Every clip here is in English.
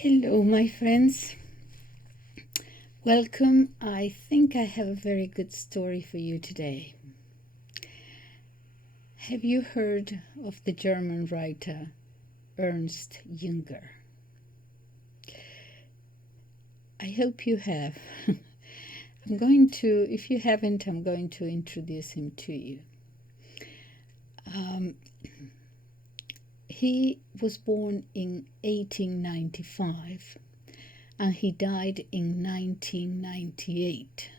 Hello, my friends. Welcome. I think I have a very good story for you today. Have you heard of the German writer Ernst Junger? I hope you have. If you haven't, I'm going to introduce him to you. He was born in 1895 and he died in 1998,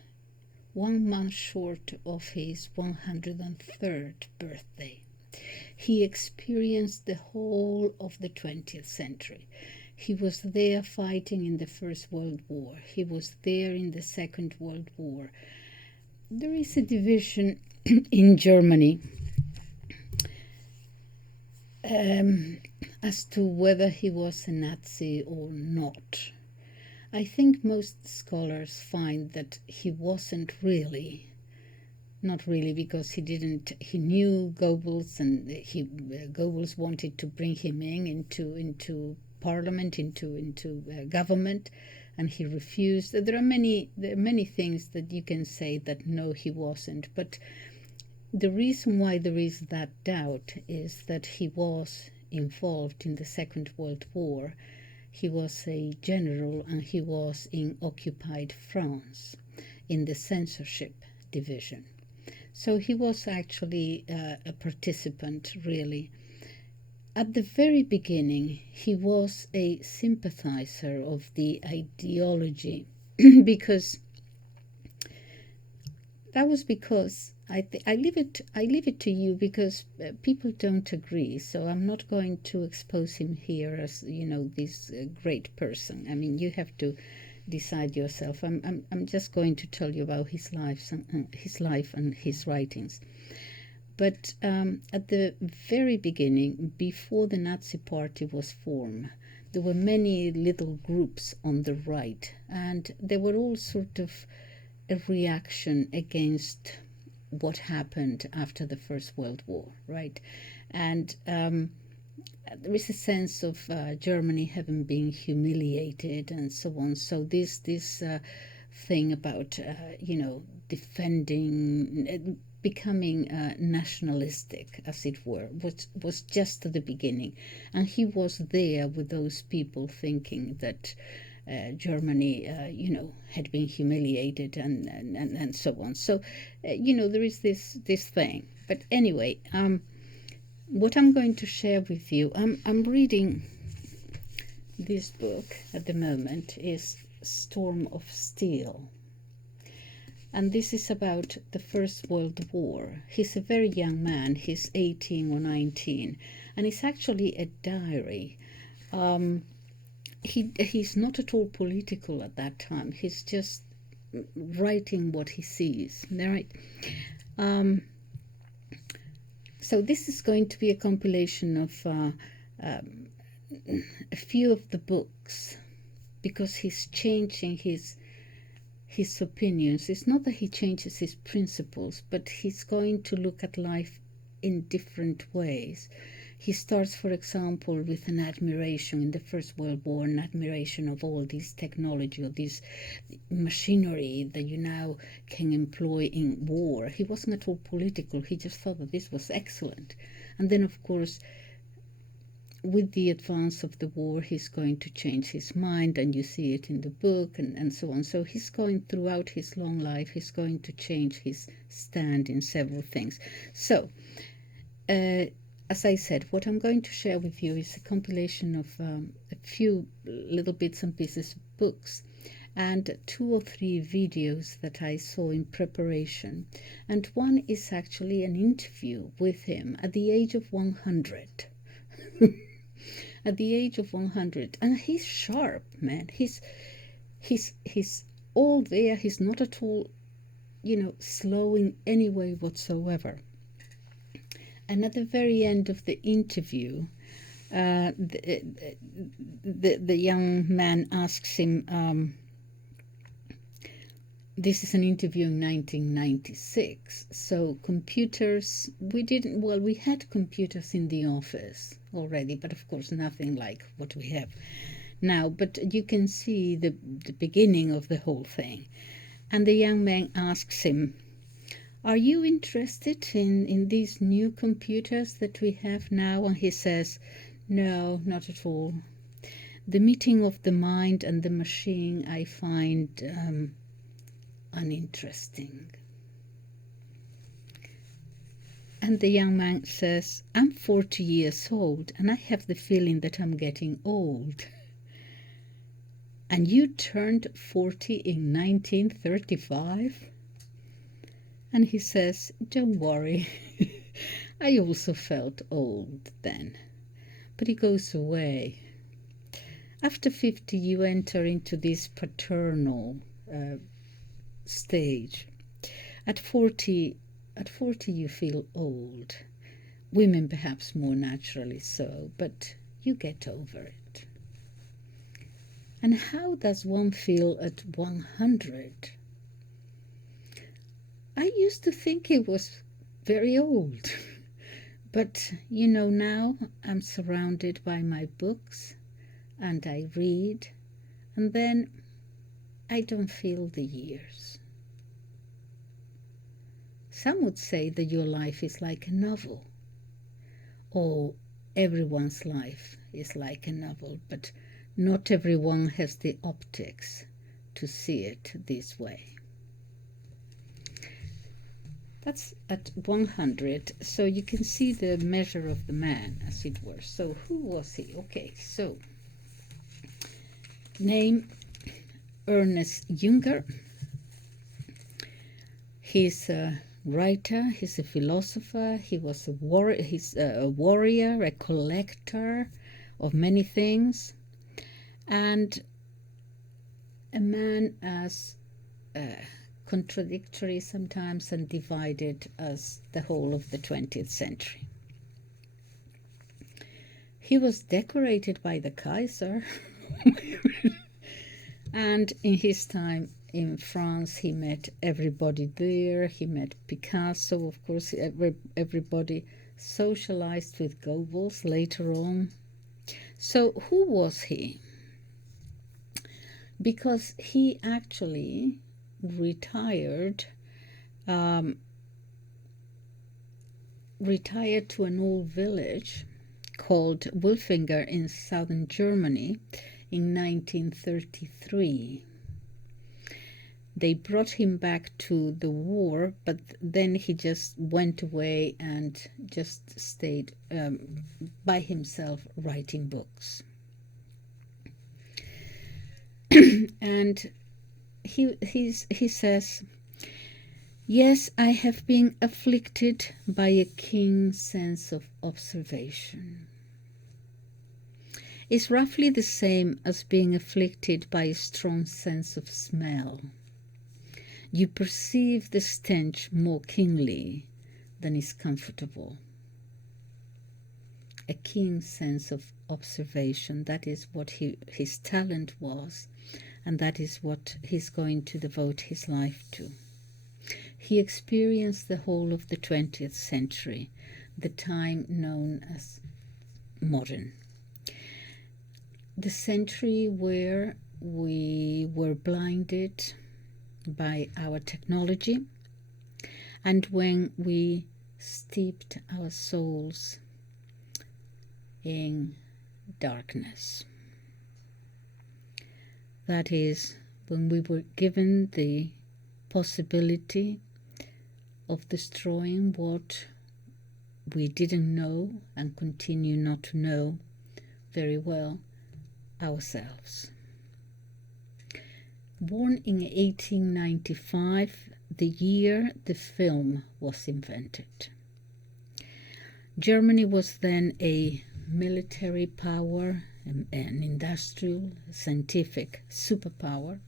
1 month short of his 103rd birthday. He experienced the whole of the 20th century. He was there fighting in the First World War. He was there in the Second World War. There is a division in Germany as to whether he was a Nazi or not. I think most scholars find that he wasn't really, not really, because he knew Goebbles, and Goebbels wanted to bring him into parliament, into government, and he refused. There are many things that you can say that no, he wasn't, but the reason why there is that doubt is that he was involved in the Second World War. He was a general and he was in occupied France in the censorship division. So he was actually a participant, really. At the very beginning, he was a sympathizer of the ideology because I leave it to you because people don't agree. So I'm not going to expose him here as this great person. I mean, you have to decide yourself. I'm just going to tell you about his life and his writings. But at the very beginning, before the Nazi Party was formed, there were many little groups on the right, and they were all sort of a reaction against what happened after the First World War, right? And there is a sense of Germany having been humiliated and so on. So this thing about defending, becoming nationalistic, as it were, was just at the beginning, and he was there with those people thinking that Germany, had been humiliated and so on. So, there is this thing. But anyway, what I'm going to share with you, I'm reading this book at the moment, is Storm of Steel. And this is about the First World War. He's a very young man. He's 18 or 19. And it's actually a diary. He's not at all political at that time. He's just writing what he sees. Right? So this is going to be a compilation of a few of the books, because he's changing his opinions. It's not that he changes his principles, but he's going to look at life in different ways. He starts, for example, with an admiration in the First World War, an admiration of all this technology, or this machinery that you now can employ in war. He wasn't at all political. He just thought that this was excellent. And then, of course, with the advance of the war, he's going to change his mind, and you see it in the book and so on. So he's going, throughout his long life, he's going to change his stand in several things. So, as I said, what I'm going to share with you is a compilation of a few little bits and pieces of books and 2 or 3 videos that I saw in preparation. And one is actually an interview with him at the age of 100. At the age of 100. And he's sharp, man. He's all there. He's not at all, slow in any way whatsoever. And at the very end of the interview, the young man asks him, this is an interview in 1996, so computers, we had computers in the office already, but of course nothing like what we have now, but you can see the beginning of the whole thing. And the young man asks him, "Are you interested in these new computers that we have now?" And he says, "No, not at all. The meeting of the mind and the machine I find uninteresting." And the young man says, "I'm 40 years old and I have the feeling that I'm getting old." "And you turned 40 in 1935? And he says, "Don't worry, I also felt old then." But he goes away. After 50, you enter into this paternal stage. At 40, you feel old. Women perhaps more naturally so, but you get over it. And how does one feel at 100? I used to think it was very old. But, now I'm surrounded by my books and I read, and then I don't feel the years. Some would say that your life is like a novel, or everyone's life is like a novel, but not everyone has the optics to see it this way. That's at 100, so you can see the measure of the man, as it were. So who was he? Okay, so name Ernst Junger. He's a writer, he's a philosopher, he was he's a warrior, a collector of many things, and a man as contradictory sometimes and divided as the whole of the 20th century. He was decorated by the Kaiser and in his time in France he met everybody there. He met Picasso, of course. Everybody socialized with Goebbles later on. So who was he? Because he actually retired to an old village called Wolfinger in southern Germany in 1933. They brought him back to the war, but then he just went away and just stayed by himself writing books. And he says, "Yes, I have been afflicted by a keen sense of observation. It's roughly the same as being afflicted by a strong sense of smell. You perceive the stench more keenly than is comfortable." A keen sense of observation, that is what his talent was, and that is what he's going to devote his life to. He experienced the whole of the 20th century, the time known as modern. The century where we were blinded by our technology, and when we steeped our souls in darkness. That is, when we were given the possibility of destroying what we didn't know and continue not to know very well ourselves. Born in 1895, the year the film was invented. Germany was then a military power, an industrial, scientific superpower.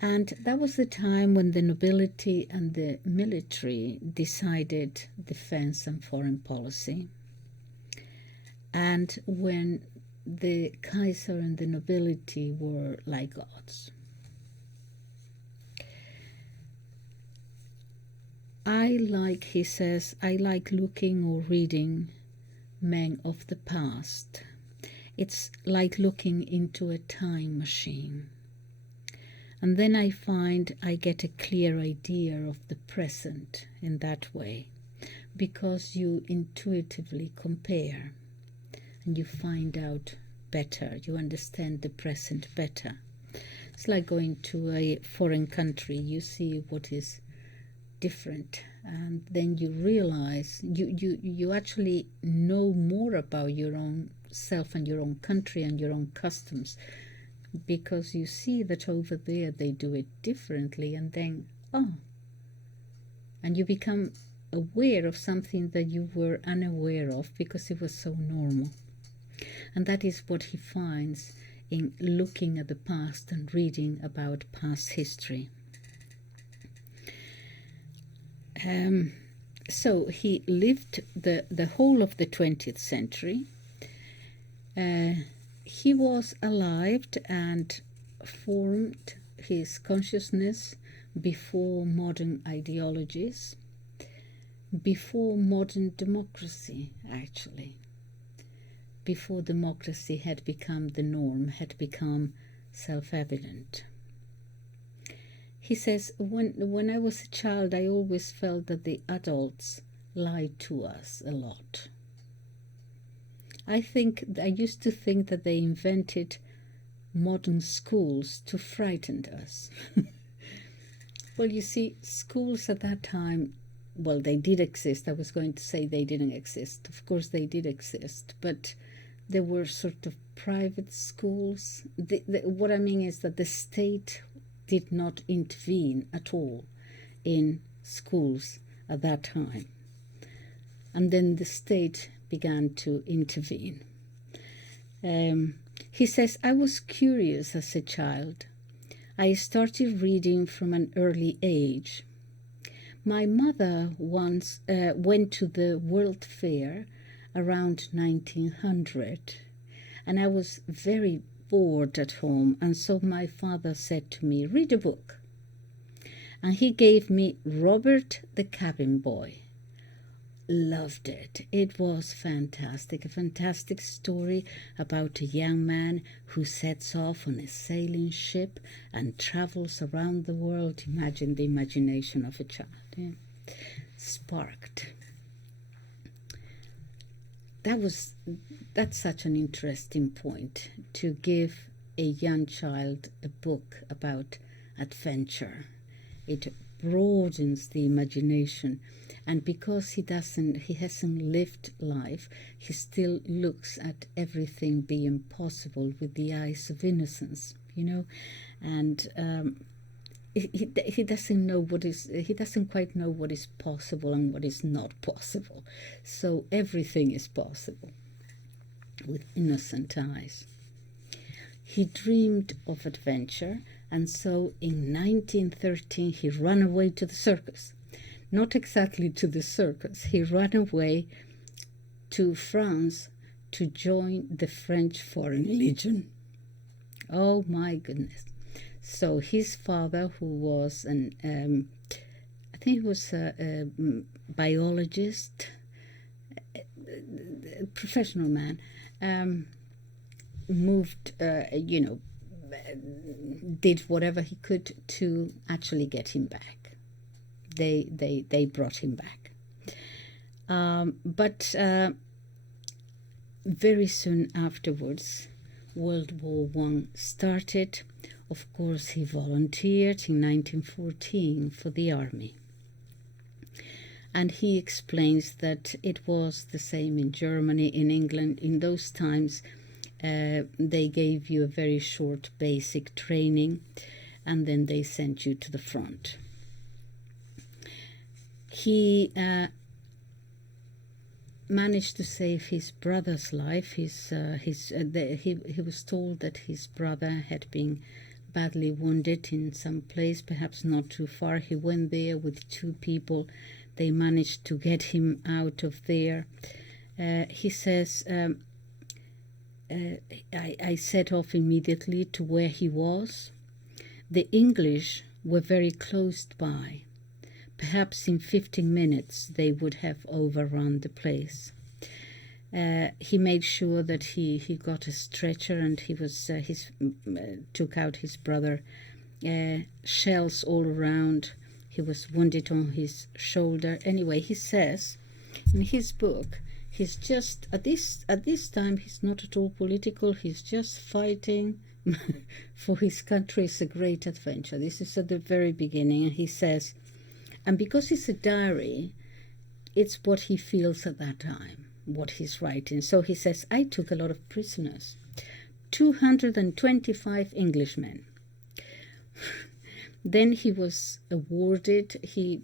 And that was the time when the nobility and the military decided defense and foreign policy. And when the Kaiser and the nobility were like gods. He says, I like looking or reading men of the past. It's like looking into a time machine. And then I find I get a clear idea of the present in that way, because you intuitively compare and you find out better, you understand the present better. It's like going to a foreign country, you see what is different, and then you realize you actually know more about your own self and your own country and your own customs, because you see that over there they do it differently, and then and you become aware of something that you were unaware of because it was so normal. And that is what he finds in looking at the past and reading about past history. So he lived the whole of the 20th century. He was alive and formed his consciousness before modern ideologies, before modern democracy, actually. Before democracy had become the norm, had become self-evident. He says, when I was a child, I always felt that the adults lied to us a lot. I used to think that they invented modern schools to frighten us. Well, you see, schools at that time, well, they did exist. I was going to say they didn't exist. Of course, they did exist, but there were sort of private schools. What I mean is that the state did not intervene at all in schools at that time. And then the state began to intervene. He says, I was curious as a child. I started reading from an early age. My mother once went to the World Fair around 1900, and I was very bored at home, and so my father said to me, read a book. And he gave me Robert the Cabin Boy. Loved it. It was fantastic, a fantastic story about a young man who sets off on a sailing ship and travels around the world. Imagine the imagination of a child. Yeah. Sparked. That's such an interesting point, to give a young child a book about adventure. It broadens the imagination, and because he hasn't lived life, he still looks at everything being possible with the eyes of innocence, and he doesn't know he doesn't quite know what is possible and what is not possible. So everything is possible with innocent eyes. He dreamed of adventure, and so in 1913 he ran away to the circus. Not exactly to the circus, he ran away to France to join the French Foreign Legion. Oh my goodness. So his father, who was I think he was a biologist, a professional man, moved, did whatever he could to actually get him back. They brought him back. But very soon afterwards, World War I started. Of course, he volunteered in 1914 for the army. And he explains that it was the same in Germany, in England. In those times, they gave you a very short basic training, and then they sent you to the front. He managed to save his brother's life. He was told that his brother had been badly wounded in some place, perhaps not too far. He went there with 2 people. They managed to get him out of there. He says, I set off immediately to where he was. The English were very close by. Perhaps in 15 minutes they would have overrun the place. He made sure that he got a stretcher, and he was took out his brother. Shells all around. He was wounded on his shoulder. Anyway, he says in his book, he's just at this time he's not at all political. He's just fighting for his country. It's a great adventure. This is at the very beginning, and he says, and because it's a diary, it's what he feels at that time, what he's writing. So he says, I took a lot of prisoners, 225 Englishmen. Then he was awarded, he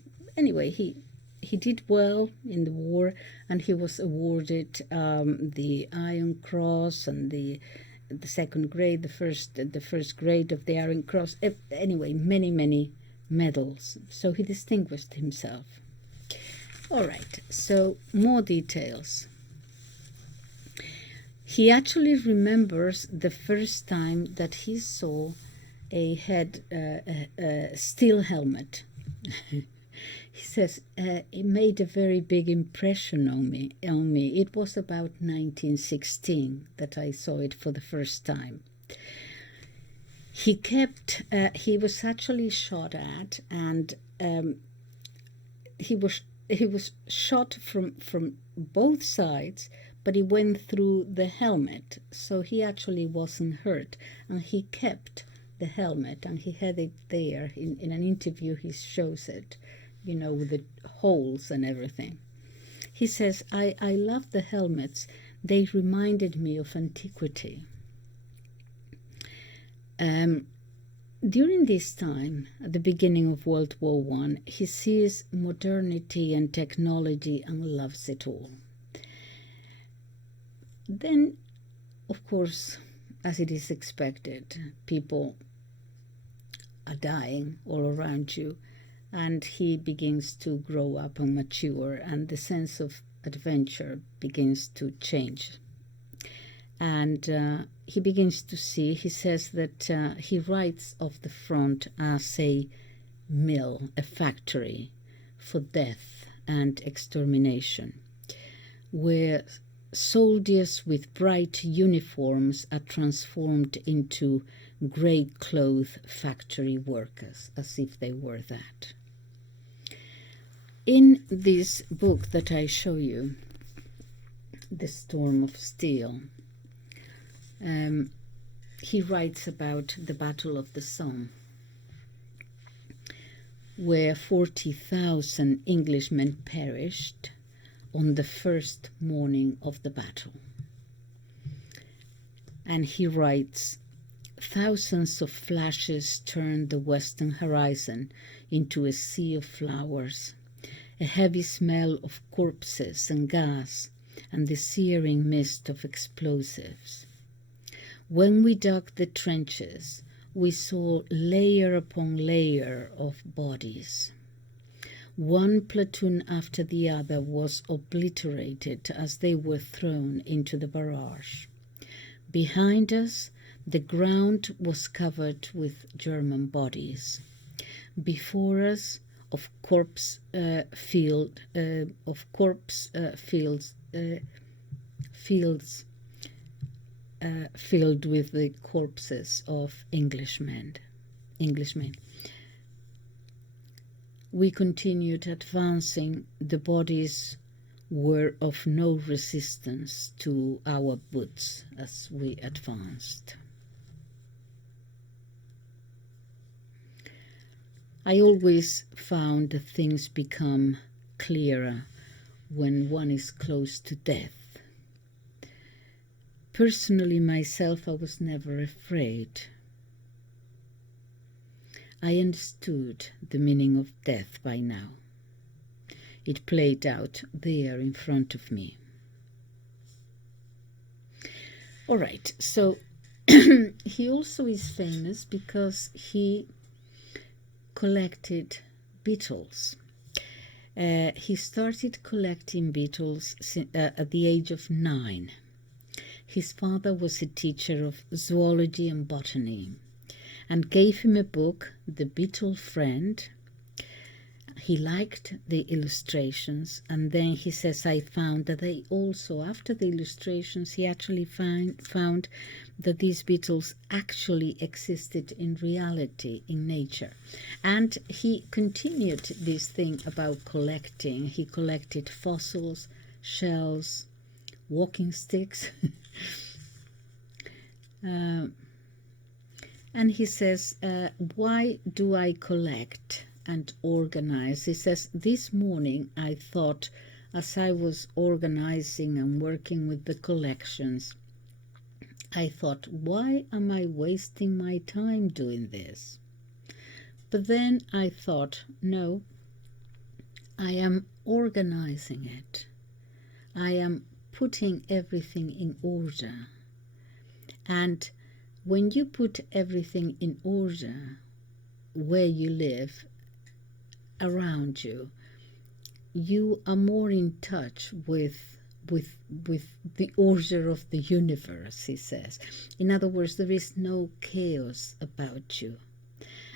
did well in the war, and he was awarded the Iron Cross and the second grade, the first grade of the Iron Cross. Anyway, many medals. So he distinguished himself. All right, so more details. He actually remembers the first time that he saw a steel helmet. He says, it made a very big impression on me. It was about 1916 that I saw it for the first time. He was actually shot at, and he was shot from both sides, but he went through the helmet, so he actually wasn't hurt, and he kept the helmet, and he had it there. In an interview he shows it, with the holes and everything. He says, I love the helmets. They reminded me of antiquity. During this time, at the beginning of World War I, he sees modernity and technology and loves it all. Then, of course, as it is expected, people are dying all around you, and he begins to grow up and mature, and the sense of adventure begins to change. And he begins to see, he says that he writes of the front as a mill, a factory for death and extermination, where soldiers with bright uniforms are transformed into grey-clothed factory workers, as if they were that. In this book that I show you, The Storm of Steel, he writes about the Battle of the Somme, where 40,000 Englishmen perished on the first morning of the battle. And he writes, thousands of flashes turned the western horizon into a sea of flowers, a heavy smell of corpses and gas, and the searing mist of explosives. When we dug the trenches, we saw layer upon layer of bodies. One platoon after the other was obliterated as they were thrown into the barrage. Behind us, the ground was covered with German bodies. Before us, fields filled with the corpses of Englishmen. We continued advancing. The bodies were of no resistance to our boots as we advanced. I always found that things become clearer when one is close to death. Personally, myself, I was never afraid. I understood the meaning of death by now. It played out there in front of me. All right, so he also is famous because he collected beetles. He started collecting beetles at the age of 9. His father was a teacher of zoology and botany, and gave him a book, The Beetle Friend. he liked the illustrations, and then he says, I found that they also, after the illustrations, he actually found that these beetles actually existed in reality, in nature. And he continued this thing about collecting. He collected fossils, shells, walking sticks. And he says, why do I collect and organize? He says, this morning I thought, as I was organizing and working with the collections, I thought, why am I wasting my time doing this? But then I thought, no, I am organizing it. I am putting everything in order. And when you put everything in order where you live, around you, you are more in touch with the order of the universe, he says. In other words, there is no chaos about you.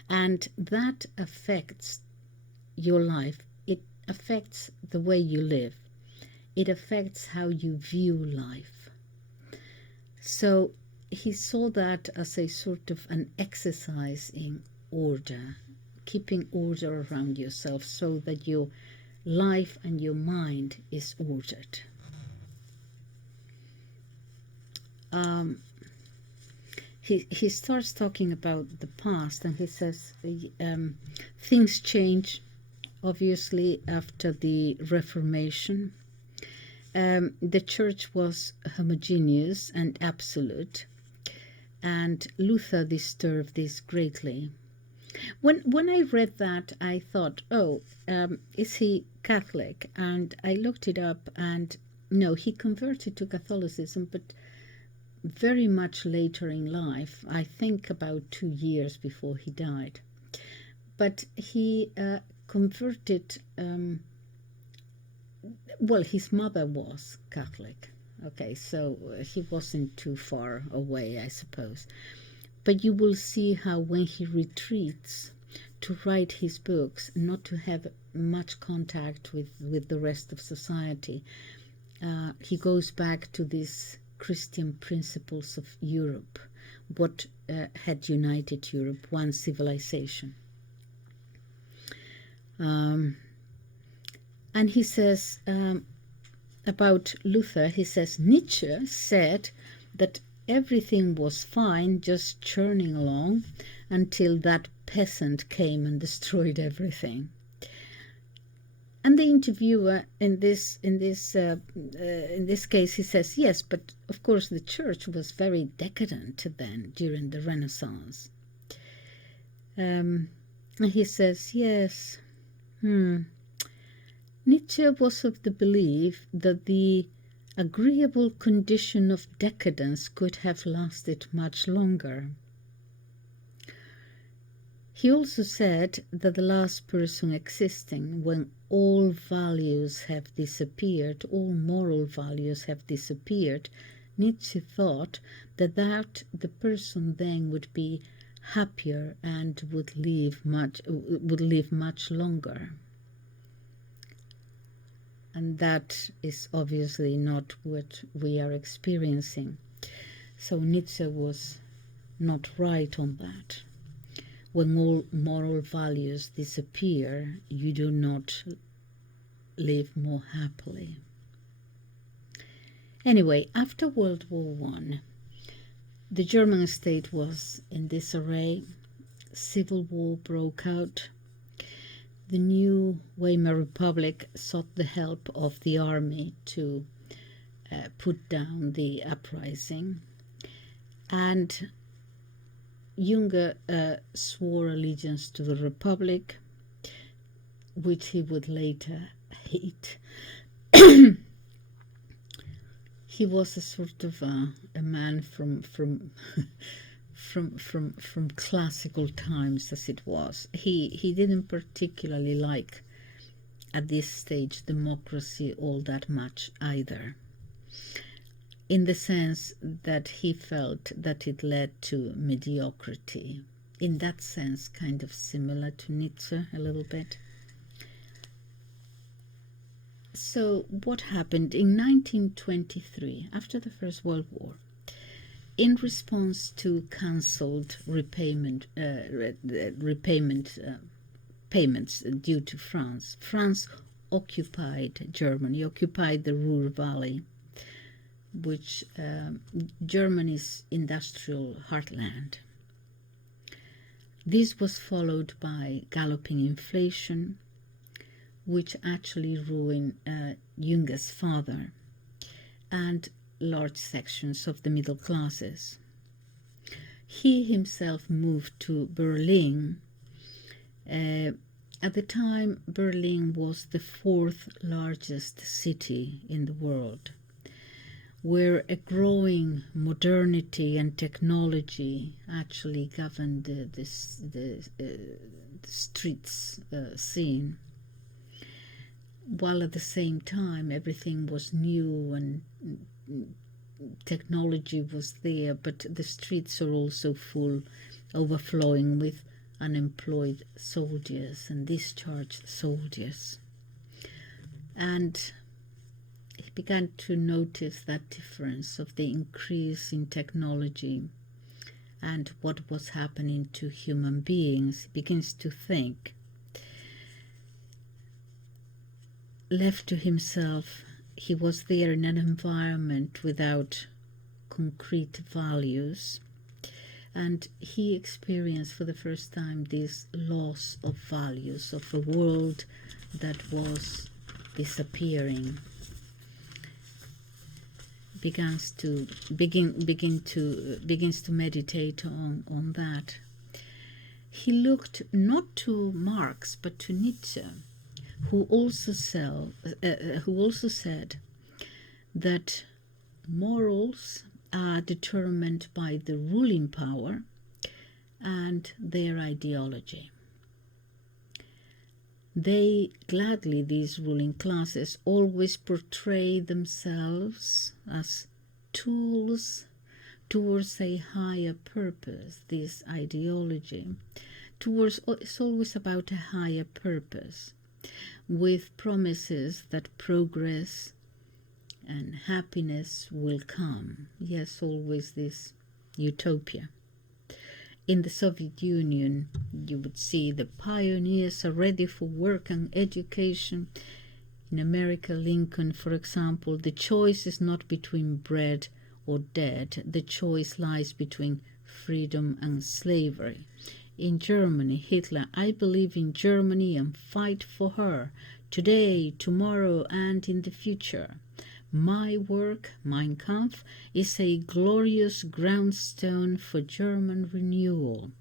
And that affects your life. It affects the way you live. It affects how you view life. So he saw that as a sort of an exercise in order, keeping order around yourself so that your life and your mind is ordered. He starts talking about the past, and he says things change, obviously, after the Reformation. The church was homogeneous and absolute, and Luther disturbed this greatly. When I read that, I thought, oh, is he Catholic? And I looked it up, and no, he converted to Catholicism, but very much later in life, I think about 2 years before he died. But he converted, well, his mother was Catholic. Okay, so he wasn't too far away, I suppose. But you will see how when he retreats to write his books, not to have much contact with the rest of society, he goes back to these Christian principles of Europe, what had united Europe, one civilization. And he says about Luther, he says, Nietzsche said that everything was fine, just churning along, until that peasant came and destroyed everything. And the interviewer in this case, he says, yes, but of course the church was very decadent then during the Renaissance. And he says, yes. Nietzsche was of the belief that the agreeable condition of decadence could have lasted much longer. He also said that the last person existing, when all values have disappeared, all moral values have disappeared, Nietzsche thought that the person then would be happier and would live much longer. And that is obviously not what we are experiencing. So Nietzsche was not right on that. When all moral values disappear, you do not live more happily. Anyway, after World War I, the German state was in disarray. Civil war broke out. The new Weimar Republic sought the help of the army to put down the uprising. And Junger swore allegiance to the Republic, which he would later hate. He was a sort of a man from classical times, as it was. He didn't particularly like, at this stage, democracy all that much either, in the sense that he felt that it led to mediocrity. In that sense, kind of similar to Nietzsche a little bit. So what happened in 1923, after the First World War, in response to cancelled payments due to France, France occupied Germany, occupied the Ruhr Valley, which Germany's industrial heartland. This was followed by galloping inflation, which actually ruined Junger's father and large sections of the middle classes. He himself moved to Berlin. At the time, Berlin was the fourth largest city in the world, where a growing modernity and technology actually governed the streets scene, while at the same time everything was new and technology was there, but the streets are also full, overflowing with unemployed soldiers and discharged soldiers. And he began to notice that difference of the increase in technology and what was happening to human beings. He begins to think. Left to himself, he was there in an environment without concrete values, and he experienced for the first time this loss of values, of a world that was disappearing. Begins to meditate on that. He looked not to Marx but to Nietzsche, who also said that morals are determined by the ruling power and their ideology. They gladly, these ruling classes, always portray themselves as tools towards a higher purpose. This ideology it's always about a higher purpose, with promises that progress and happiness will come. Yes, always this utopia. In the Soviet Union, you would see the pioneers are ready for work and education. In America, Lincoln, for example, the choice is not between bread or dead. The choice lies between freedom and slavery. In Germany, Hitler, I believe in Germany and fight for her, today, tomorrow, and in the future. My work, Mein Kampf, is a glorious groundstone for German renewal.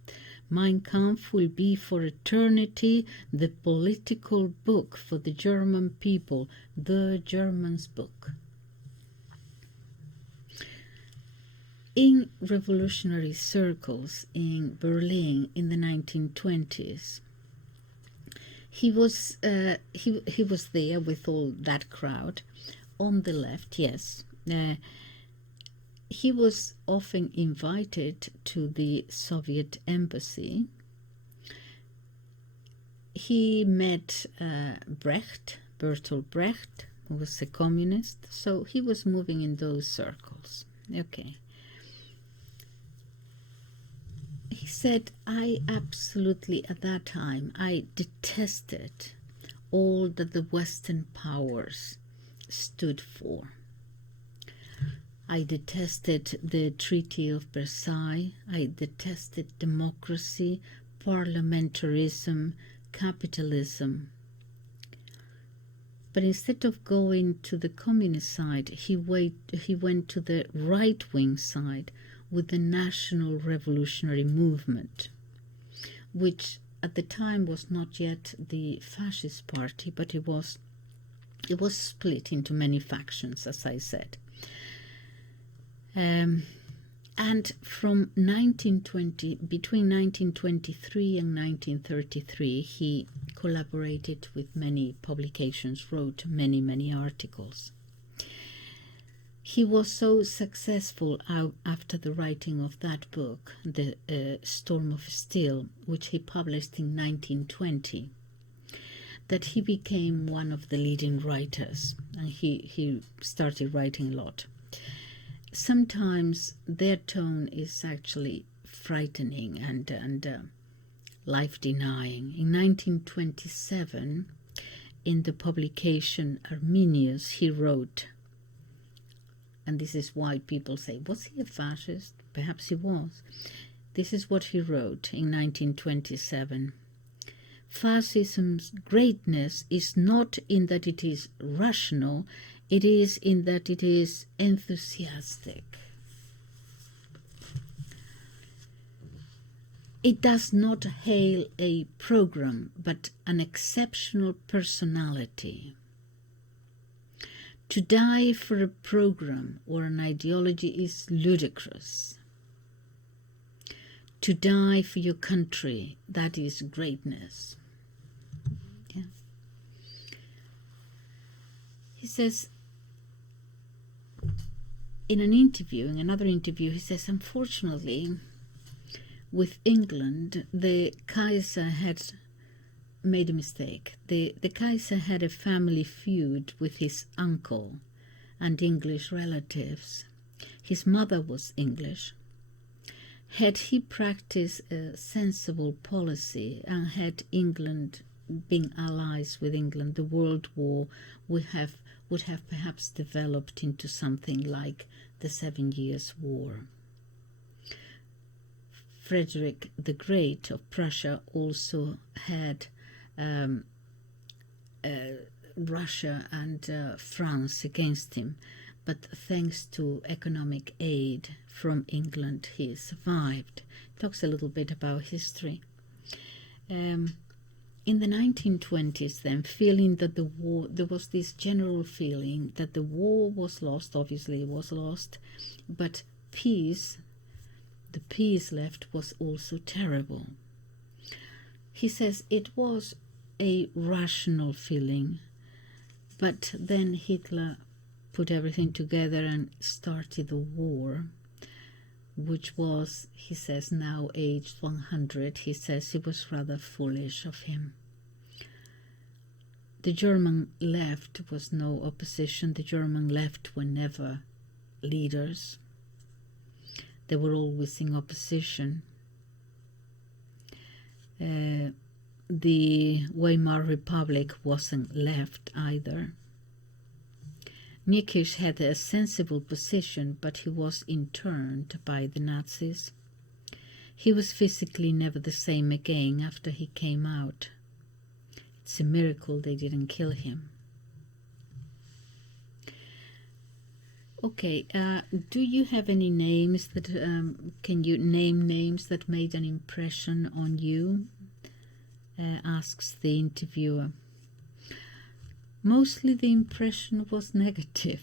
Mein Kampf will be for eternity the political book for the German people, the Germans' book. In revolutionary circles in Berlin in the 1920s, he was there with all that crowd. On the left, yes. He was often invited to the Soviet embassy. He met Bertolt Brecht, who was a communist, so he was moving in those circles. Okay. He said, I absolutely, at that time, I detested all that the Western powers stood for. I detested the Treaty of Versailles. I detested democracy, parliamentarism, capitalism. But instead of going to the communist side, he went to the right-wing side with the National Revolutionary Movement, which at the time was not yet the fascist party, but it was split into many factions, as I said. And from between 1923 and 1933, he collaborated with many publications, wrote many articles. He was so successful after the writing of that book, The Storm of Steel, which he published in 1920, that he became one of the leading writers, and he started writing a lot. Sometimes their tone is actually frightening and life-denying. In 1927, in the publication Arminius, he wrote, and this is why people say, was he a fascist? Perhaps he was. This is what he wrote in 1927. Fascism's greatness is not in that it is rational, it is in that it is enthusiastic. It does not hail a program, but an exceptional personality. To die for a program or an ideology is ludicrous. To die for your country, that is greatness. Yeah. He says, in another interview, he says, unfortunately, with England, the Kaiser had made a mistake. The Kaiser had a family feud with his uncle and English relatives. His mother was English. Had he practiced a sensible policy and had England been allies with England, the World War would have perhaps developed into something like the 7 Years' War. Frederick the Great of Prussia also had Russia and France against him, but thanks to economic aid from England, he survived. Talks a little bit about history. In the 1920s, then, feeling that the war, there was this general feeling that the war was lost. Obviously, it was lost, but peace, the peace left, was also terrible. He says it was a rational feeling, but then Hitler put everything together and started the war, which was, he says, now aged 100. He says it was rather foolish of him. The German left was no opposition. The German left were never leaders. They were always in opposition. The Weimar Republic wasn't left either. Niekisch had a sensible position, but he was interned by the Nazis. He was physically never the same again after he came out. It's a miracle they didn't kill him. Okay, do you have any names that, can you name names that made an impression on you? Asks the interviewer. Mostly the impression was negative.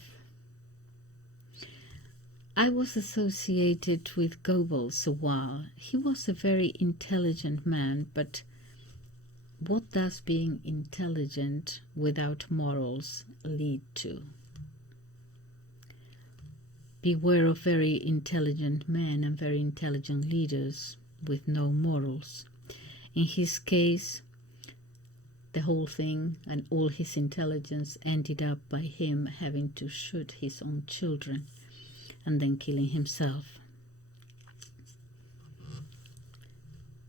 I was associated with Goebbles a while. He was a very intelligent man, but what does being intelligent without morals lead to? Beware of very intelligent men and very intelligent leaders with no morals. In his case, the whole thing and all his intelligence ended up by him having to shoot his own children and then killing himself.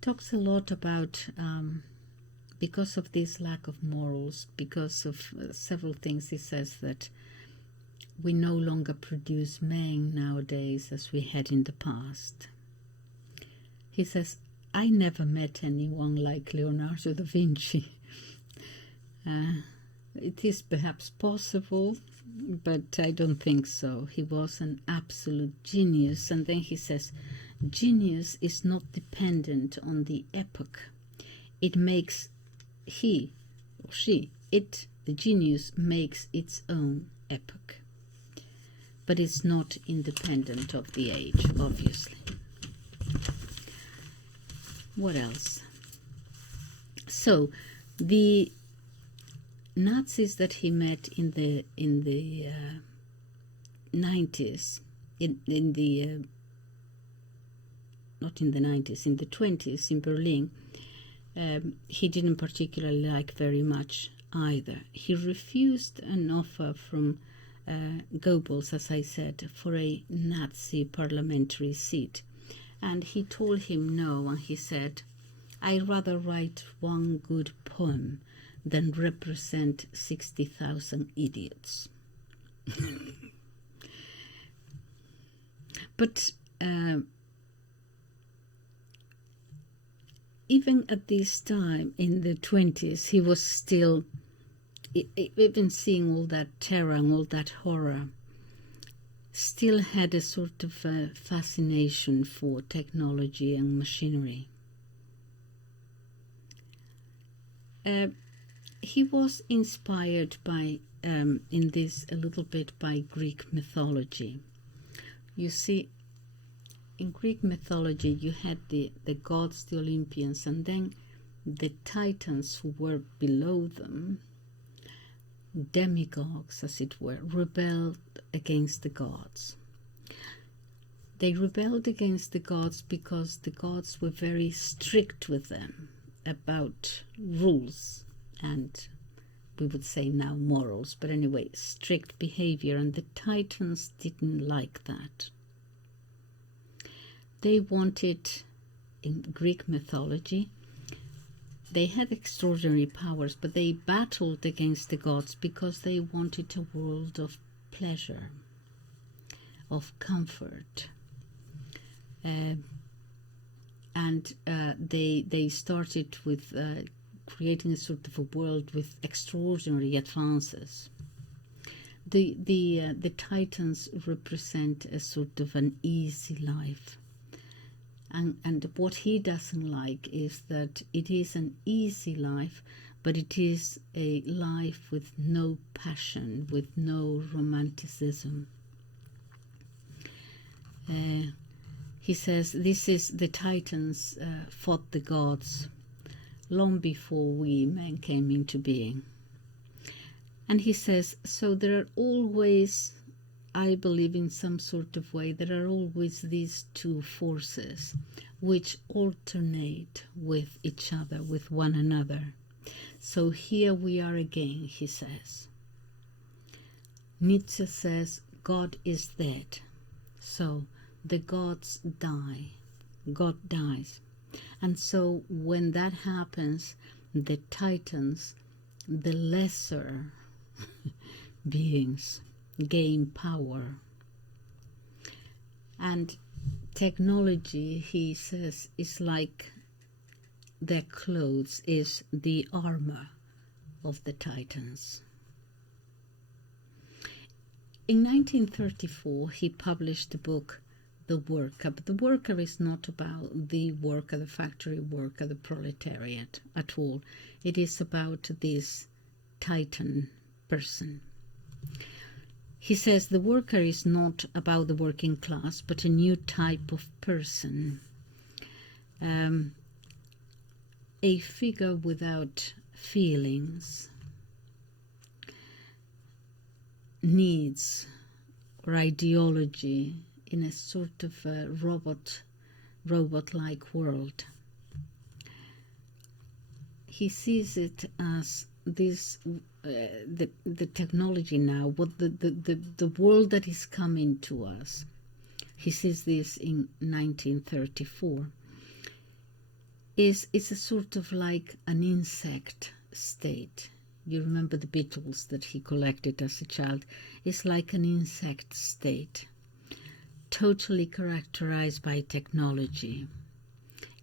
Talks a lot about, because of this lack of morals, because of several things, he says that we no longer produce men nowadays as we had in the past. He says, I never met anyone like Leonardo da Vinci. It is perhaps possible, but I don't think so. He was an absolute genius. And then he says, genius is not dependent on the epoch. It makes he or she, the genius makes its own epoch. But it's not independent of the age, obviously. What else? So, the Nazis that he met in the 90s, not in the 90s, in the 20s in Berlin, he didn't particularly like very much either. He refused an offer from Goebbels, as I said, for a Nazi parliamentary seat. And he told him no, and he said, "I'd rather write one good poem than represent 60,000 idiots." But even at this time in the 20s, he was still, even seeing all that terror and all that horror, still had a sort of fascination for technology and machinery. He was inspired by, in this a little bit, by Greek mythology. You see, in Greek mythology you had the gods, the Olympians, and then the Titans who were below them, demigods as it were, rebelled against the gods. They rebelled against the gods because the gods were very strict with them about rules and, we would say now, morals, but anyway, strict behavior, and the Titans didn't like that. They wanted, in Greek mythology, they had extraordinary powers, but they battled against the gods because they wanted a world of pleasure, of comfort. They started with creating a sort of a world with extraordinary advances. The Titans represent a sort of an easy life. And what he doesn't like is that it is an easy life, but it is a life with no passion, with no romanticism. He says, this is the Titans fought the gods long before we men came into being. And he says, so there are always, I believe in some sort of way, there are always these two forces which alternate with each other, with one another. So here we are again, he says. Nietzsche says, God is dead. So the gods die. God dies. And so when that happens, the Titans, the lesser beings, gain power. And technology, he says, is like their clothes, is the armor of the Titans. In 1934, he published the book The Worker, but the worker is not about the worker, the factory worker, the proletariat at all. It is about this Titan person. He says the worker is not about the working class, but a new type of person. A figure without feelings, needs, or ideology in a sort of a robot-like world. He sees it as this, the technology now, what the world that is coming to us. He sees this in 1934. Is a sort of like an insect state. You remember the beetles that he collected as a child? It's like an insect state, totally characterized by technology.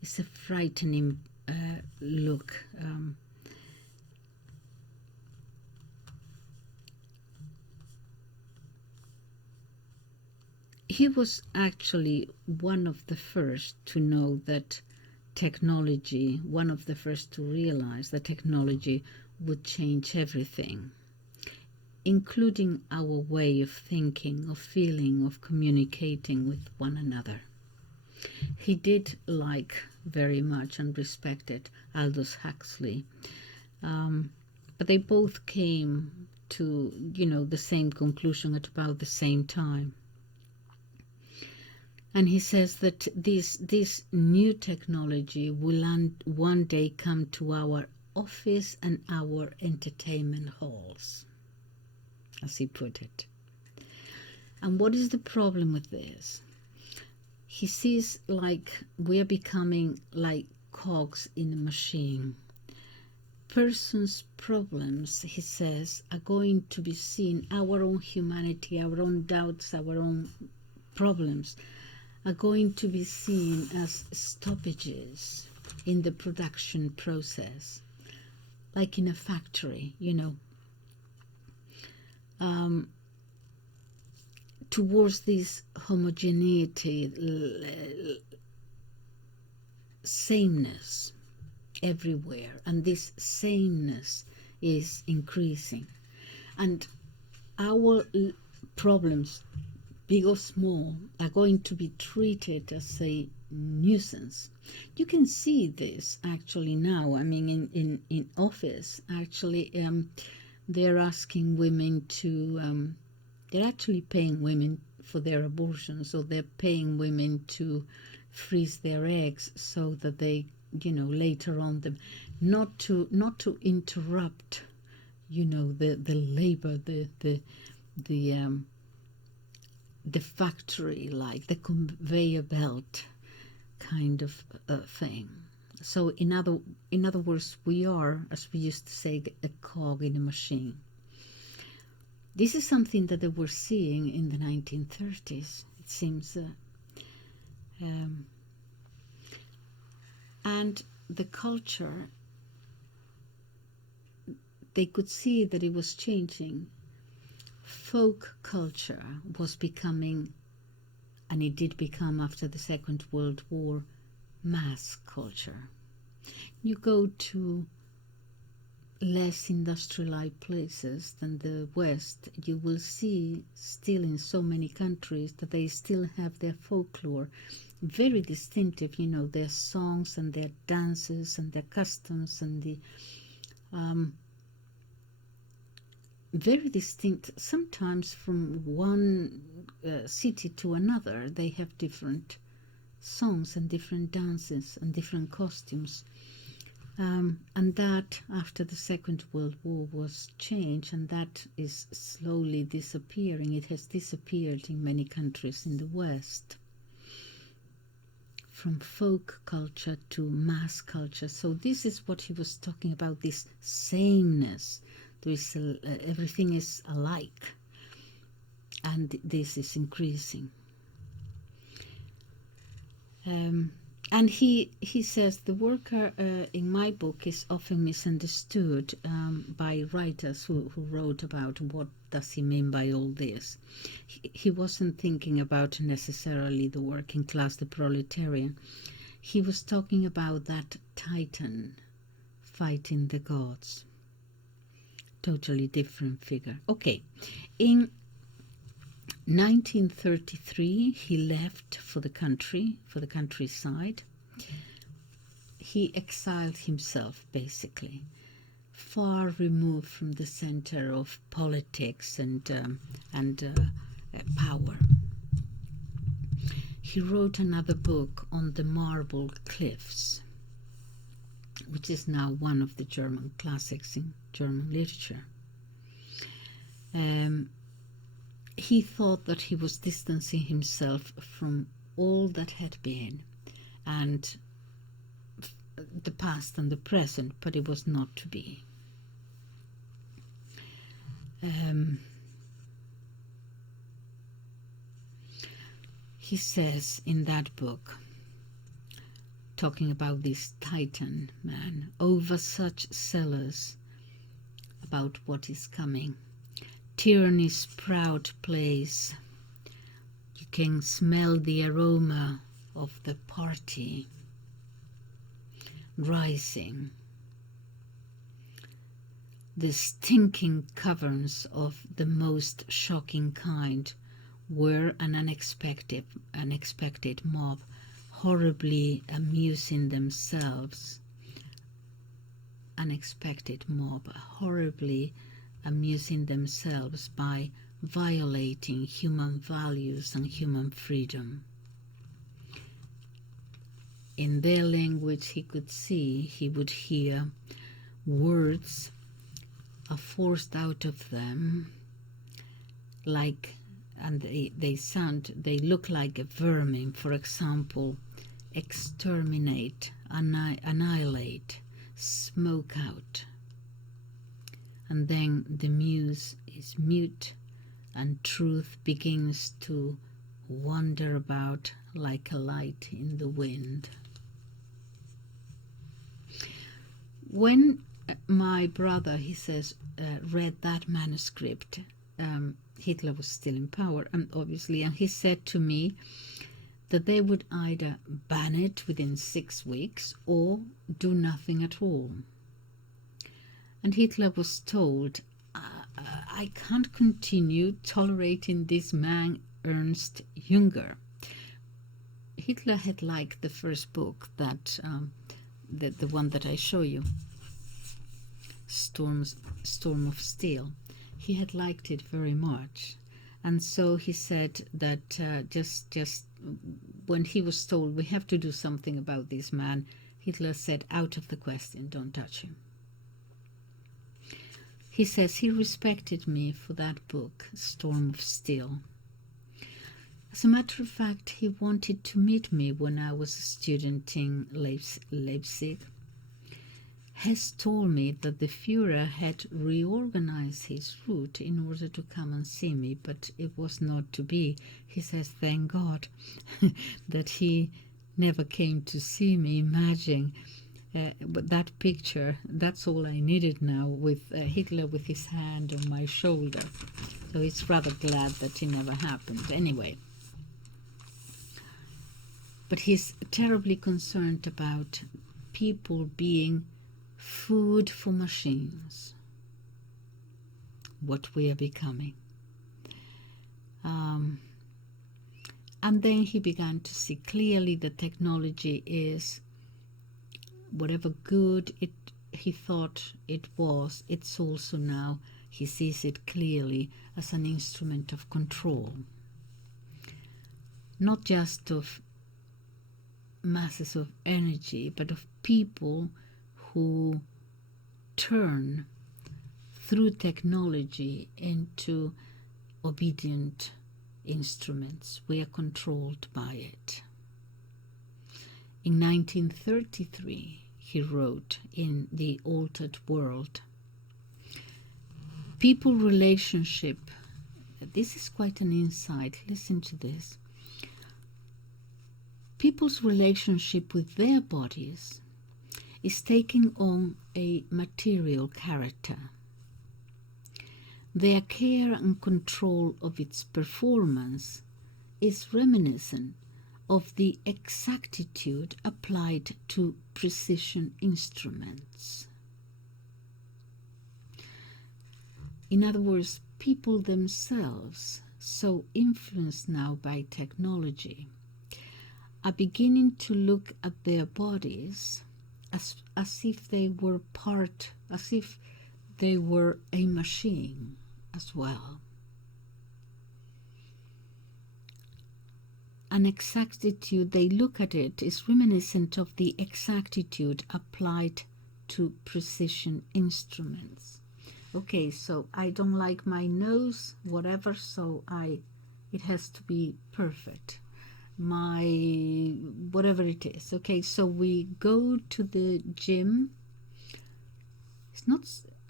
It's a frightening look. He was actually one of the first to know that technology, one of the first to realize that technology would change everything, including our way of thinking, of feeling, of communicating with one another. He did like very much and respected Aldous Huxley, but they both came to, the same conclusion at about the same time. And he says that this new technology will one day come to our office and our entertainment halls, as he put it. And what is the problem with this? He sees like we are becoming like cogs in a machine. Persons' problems, he says, are going to be seen, our own humanity, our own doubts, our own problems are going to be seen as stoppages in the production process, like in a factory, you know, towards this homogeneity, sameness everywhere, and this sameness is increasing, and our problems, big or small, are going to be treated as a nuisance. You can see this actually now. I mean, in office, actually, they're asking women to, they're actually paying women for their abortions, or they're paying women to freeze their eggs so that they, you know, later on them, not to interrupt, you know, the labor, the factory, like the conveyor belt kind of thing. So in other words, we are, as we used to say, a cog in a machine. This is something that they were seeing in the 1930s, it seems. And the culture, they could see that it was changing. Folk culture was becoming, and it did become after the Second World War, mass culture. You go to less industrialized places than the West, you will see still in so many countries that they still have their folklore, very distinctive, you know, their songs and their dances and their customs, and the very distinct. Sometimes from one city to another, they have different songs and different dances and different costumes. And that, after the Second World War, was changed, and that is slowly disappearing. It has disappeared in many countries in the West, from folk culture to mass culture. So this is what he was talking about, this sameness. There is everything is alike, and this is increasing. And he says the worker in my book is often misunderstood by writers who wrote about what does he mean by all this. He wasn't thinking about necessarily the working class, the proletarian. He was talking about that titan fighting the gods. Totally different figure. Okay, in 1933, he left for the country, for the countryside. He exiled himself, basically, far removed from the center of politics and power. He wrote another book on the marble cliffs, which is now one of the German classics in German literature. He thought that he was distancing himself from all that had been, and the past and the present, but it was not to be. He says in that book, talking about this titan man, over such cellars, about what is coming. Tyranny's proud place. You can smell the aroma of the party rising. The stinking caverns of the most shocking kind were an unexpected mob, horribly amusing themselves. Unexpected mob, horribly amusing themselves by violating human values and human freedom. in their language he could see, he would hear words are forced out of them, like, and they look like a vermin. For example, exterminate, annihilate, smoke out. And then the muse is mute, and truth begins to wander about like a light in the wind. When my brother, he says, read that manuscript, Hitler was still in power, and obviously, and he said to me that they would either ban it within 6 weeks or do nothing at all. And Hitler was told, I can't continue tolerating this man, Ernst Junger. Hitler had liked the first book, that the one that I show you, Storm of Steel. He had liked it very much, and so he said that just when he was told we have to do something about this man, Hitler said, out of the question, don't touch him. He says he respected me for that book, Storm of Steel. As a matter of fact, he wanted to meet me when I was a student in Leipzig. Hess told me that the Führer had reorganized his route in order to come and see me, but it was not to be. He says, thank God that he never came to see me. Imagine but that picture, that's all I needed now, with Hitler with his hand on my shoulder. So it's rather glad that it never happened. Anyway. But he's terribly concerned about people being food for machines, what we are becoming. And then he began to see clearly that technology is, whatever good he thought it was, it's also now, he sees it clearly as an instrument of control. Not just of masses of energy, but of people who turn through technology into obedient instruments. We are controlled by it. In 1933, he wrote in The Altered World, people relationship, this is quite an insight, listen to this. People's relationship with their bodies is taking on a material character. Their care and control of its performance is reminiscent of the exactitude applied to precision instruments. In other words, people themselves, so influenced now by technology, are beginning to look at their bodies as if they were as if they were a machine as well. An exactitude, they look at it, is reminiscent of the exactitude applied to precision instruments. Okay, so I don't like my nose, whatever, so it has to be perfect. My whatever it is. Okay, so we go to the gym. It's not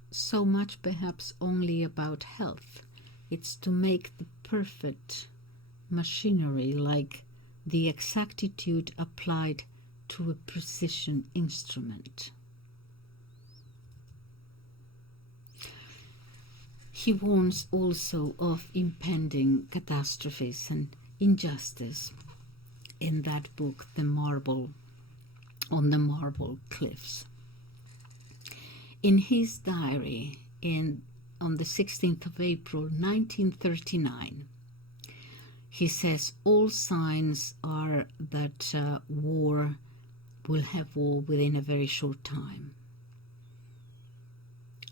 so much perhaps only about health. It's to make the perfect machinery, like the exactitude applied to a precision instrument. He warns also of impending catastrophes and injustice in that book, On the Marble Cliffs. In his diary on the 16th of April 1939, he says all signs are that war will have war within a very short time.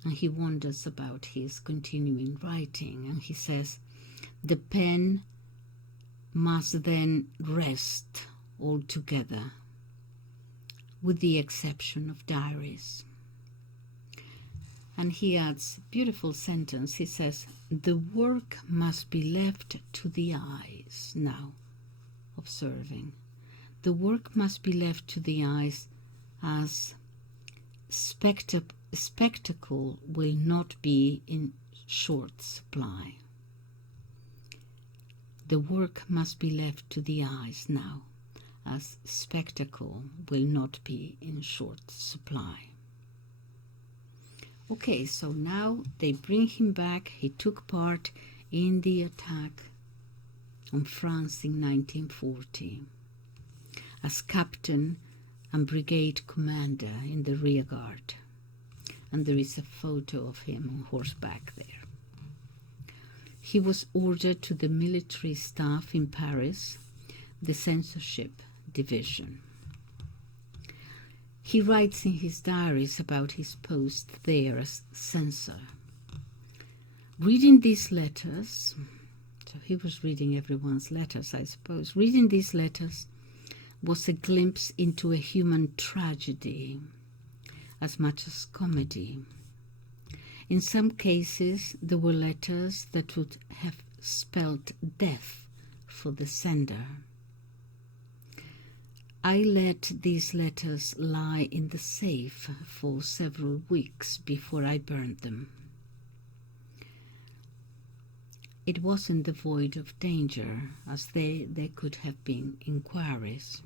And he wonders about his continuing writing, and he says the pen must then rest altogether. with the exception of diaries. And he adds a beautiful sentence. He says, the work must be left to the eyes. Now, observing. The work must be left to the eyes, as spectacle will not be in short supply. The work must be left to the eyes now, as spectacle will not be in short supply. Okay, so now they bring him back. He took part in the attack on France in 1940 as captain and brigade commander in the rear guard. And there is a photo of him on horseback there. He was ordered to the military staff in Paris, the censorship division. He writes in his diaries about his post there as censor. Reading these letters, so he was reading everyone's letters, I suppose. Reading these letters was a glimpse into a human tragedy as much as comedy. In some cases, there were letters that would have spelled death for the sender. I let these letters lie in the safe for several weeks before I burned them. It wasn't devoid of danger, as there could have been inquiries.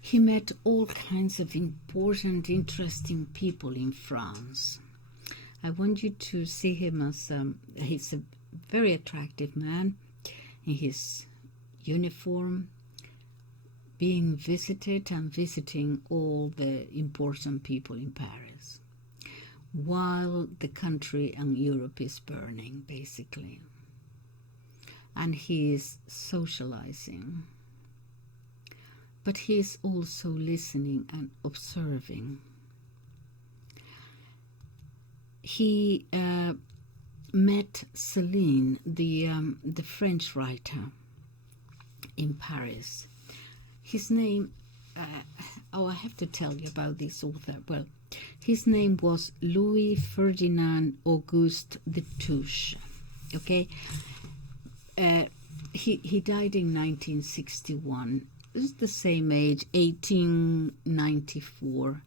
He met all kinds of important, interesting people in France. I want you to see him as he's a very attractive man in his uniform, being visited and visiting all the important people in Paris, while the country and Europe is burning, basically. And he is socializing. But he is also listening and observing. He met Céline, the French writer, in Paris. His name, I have to tell you about this author. Well, his name was Louis Ferdinand Auguste de Touche. Okay, he died in 1961. This is the same age, 1894,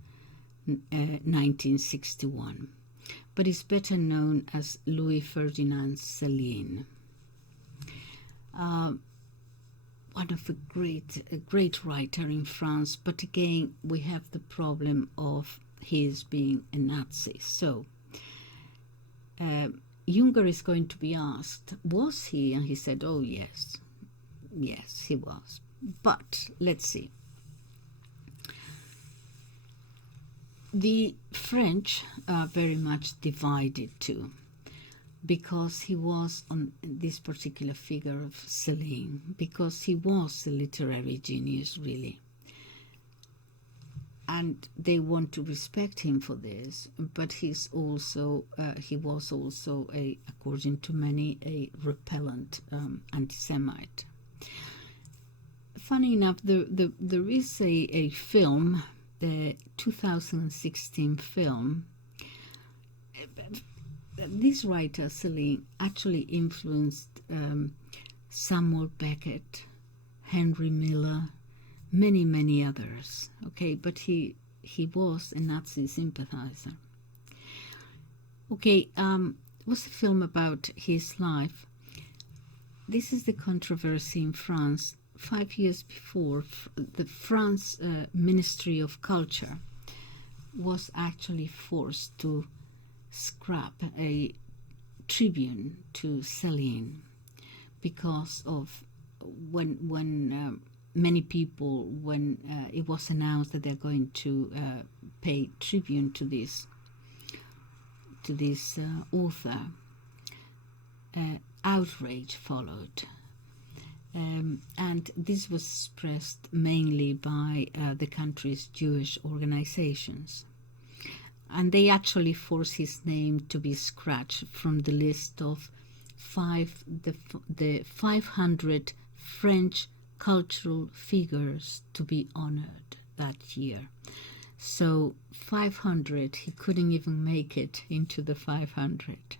1961. But is better known as Louis Ferdinand Céline. One of a great writer in France, but again we have the problem of his being a Nazi. So Junger is going to be asked, was he? And he said, oh yes, he was. But let's see. The French are very much divided too, because he was on this particular figure of Céline, because he was a literary genius, really. And they want to respect him for this, but he was also, according to many, a repellent anti-Semite. Funny enough, there is a film, the 2016 film. This writer, Céline, actually influenced Samuel Beckett, Henry Miller, many others. Okay, but he was a Nazi sympathizer. Okay, it was a film about his life. This is the controversy in France. 5 years before, the France Ministry of Culture was actually forced to scrap a tribune to Céline because of when many people, when it was announced that they're going to pay tribute to this author, outrage followed. And this was expressed mainly by the country's Jewish organizations. And they actually forced his name to be scratched from the list of the 500 French cultural figures to be honored that year. So 500, he couldn't even make it into the 500.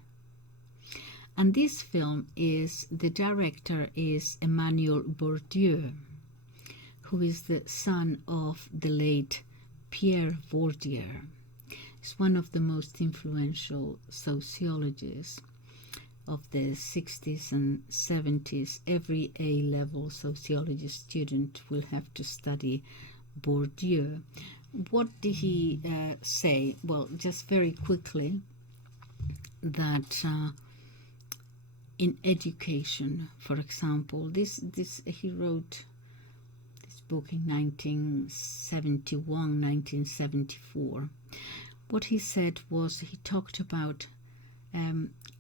And this film is, the director is Emmanuel Bourdieu, who is the son of the late Pierre Bourdieu. He's one of the most influential sociologists of the 60s and 70s. Every A-level sociology student will have to study Bourdieu. What did he say? Well, just very quickly, that in education, for example, he wrote this book in 1971, 1974. What he said was, he talked about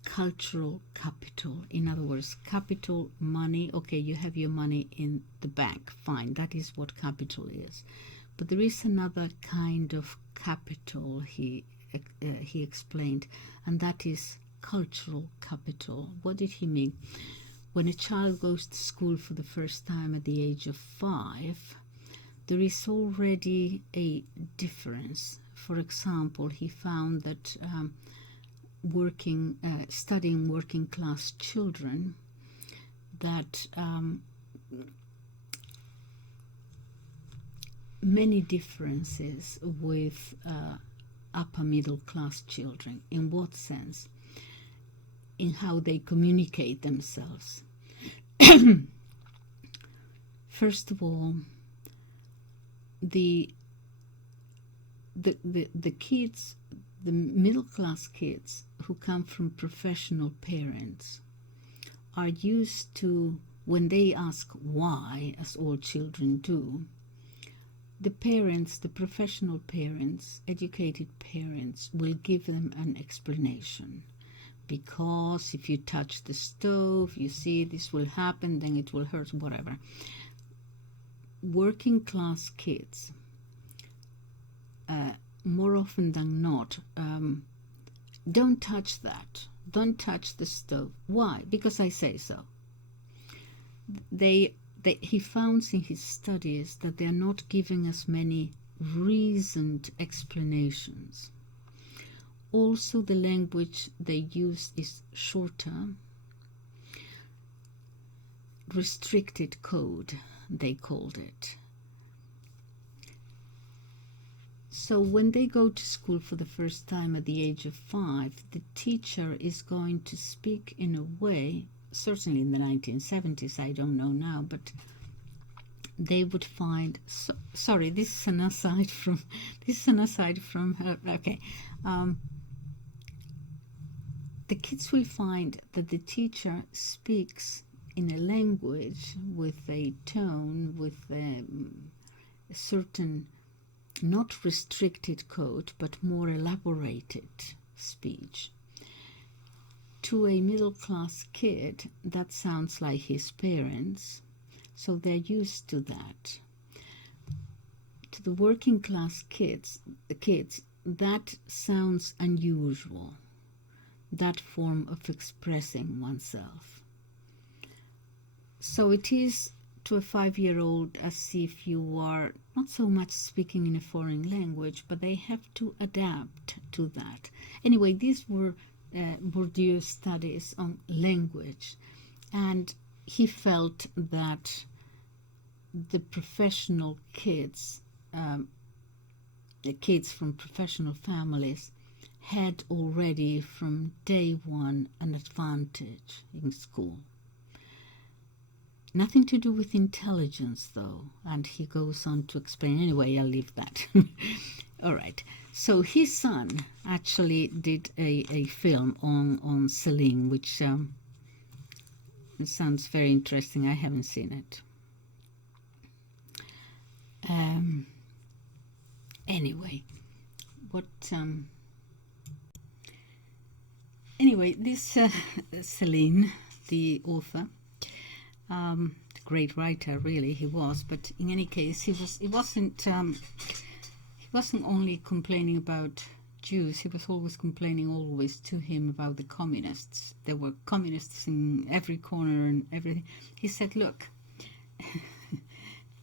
cultural capital. In other words, capital, money. Okay, you have your money in the bank, fine, that is what capital is. But there is another kind of capital, he explained, and that is cultural capital. What did he mean? When a child goes to school for the first time at the age of 5, there is already a difference. For example, he found that studying working class children, that many differences with upper middle class children. In what sense? In how they communicate themselves. First of all, the kids, the middle class kids who come from professional parents, are used to, when they ask why, as all children do, the parents, the professional parents, educated parents, will give them an explanation. Because if you touch the stove, you see this will happen, then it will hurt, whatever. Working class kids, more often than not, don't touch that. Don't touch the stove. Why? Because I say so. He found in his studies that they are not giving us many reasoned explanations. Also, the language they use is shorter. Restricted code, they called it. So when they go to school for the first time at the age of 5, the teacher is going to speak in a way, certainly in the 1970s, I don't know now, but they would find, sorry, this is an aside from her, okay. The kids will find that the teacher speaks in a language with a tone, with a certain, not restricted code, but more elaborated speech. To a middle-class kid, that sounds like his parents, so they're used to that. To the working-class kids, that sounds unusual, that form of expressing oneself. So it is to a 5-year-old as if you are not so much speaking in a foreign language, but they have to adapt to that. Anyway, these were Bourdieu's studies on language, and he felt that the professional kids, the kids from professional families, had already from day one an advantage in school. Nothing to do with intelligence, though, and he goes on to explain. Anyway, I'll leave that. All right. So his son actually did a film on Celine, which sounds very interesting. I haven't seen it. Anyway, what? Anyway, this Celine, the author. The great writer, really, he was. But in any case, he wasn't only complaining about Jews. He was always complaining to him about the communists. There were communists in every corner and everything. He said, "Look,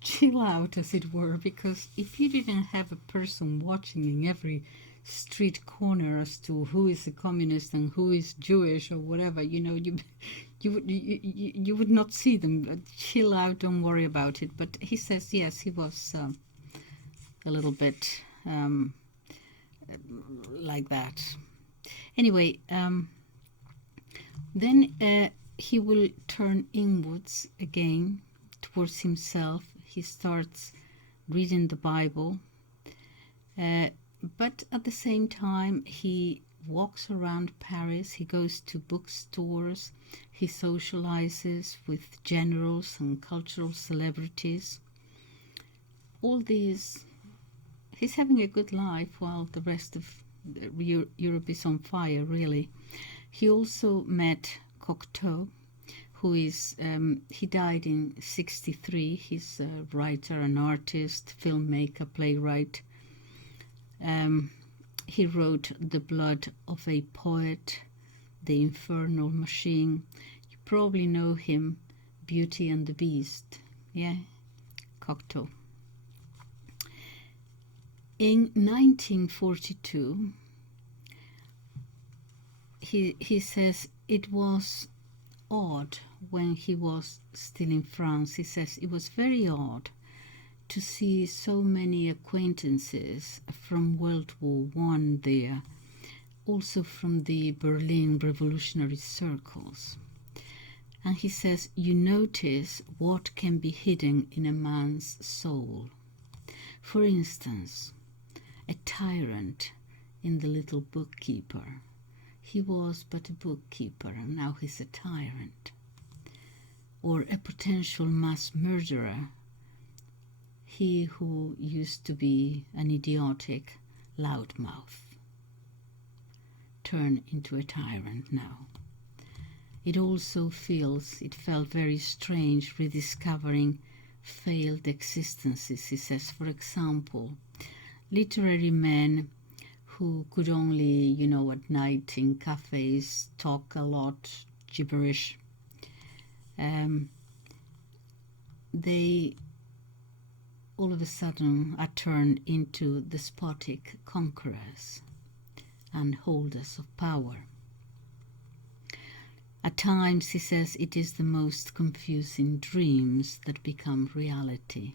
chill out, as it were, because if you didn't have a person watching in every street corner as to who is a communist and who is Jewish or whatever, you would not see them. Chill out, don't worry about it. But he says, yes, he was a little bit like that. Anyway, then he will turn inwards again towards himself. He starts reading the Bible, but at the same time he walks around Paris. He goes to bookstores, he socializes with generals and cultural celebrities. All these, he's having a good life while the rest of Europe is on fire, really. He also met Cocteau, who is, he died in 1963. He's a writer, an artist, filmmaker, playwright. He wrote The Blood of a Poet, The Infernal Machine. You probably know him, Beauty and the Beast. Yeah, Cocteau. In 1942, he says it was odd when he was still in France. He says it was very odd to see so many acquaintances from World War I there, also from the Berlin revolutionary circles. And he says, you notice what can be hidden in a man's soul. For instance, a tyrant in The Little Bookkeeper. He was but a bookkeeper, and now he's a tyrant. Or a potential mass murderer. He who used to be an idiotic loudmouth turned into a tyrant now. It felt very strange rediscovering failed existences. He says, for example, literary men who could only, at night in cafes talk a lot gibberish. They all of a sudden are turned into despotic conquerors and holders of power. At times, he says, it is the most confusing dreams that become reality.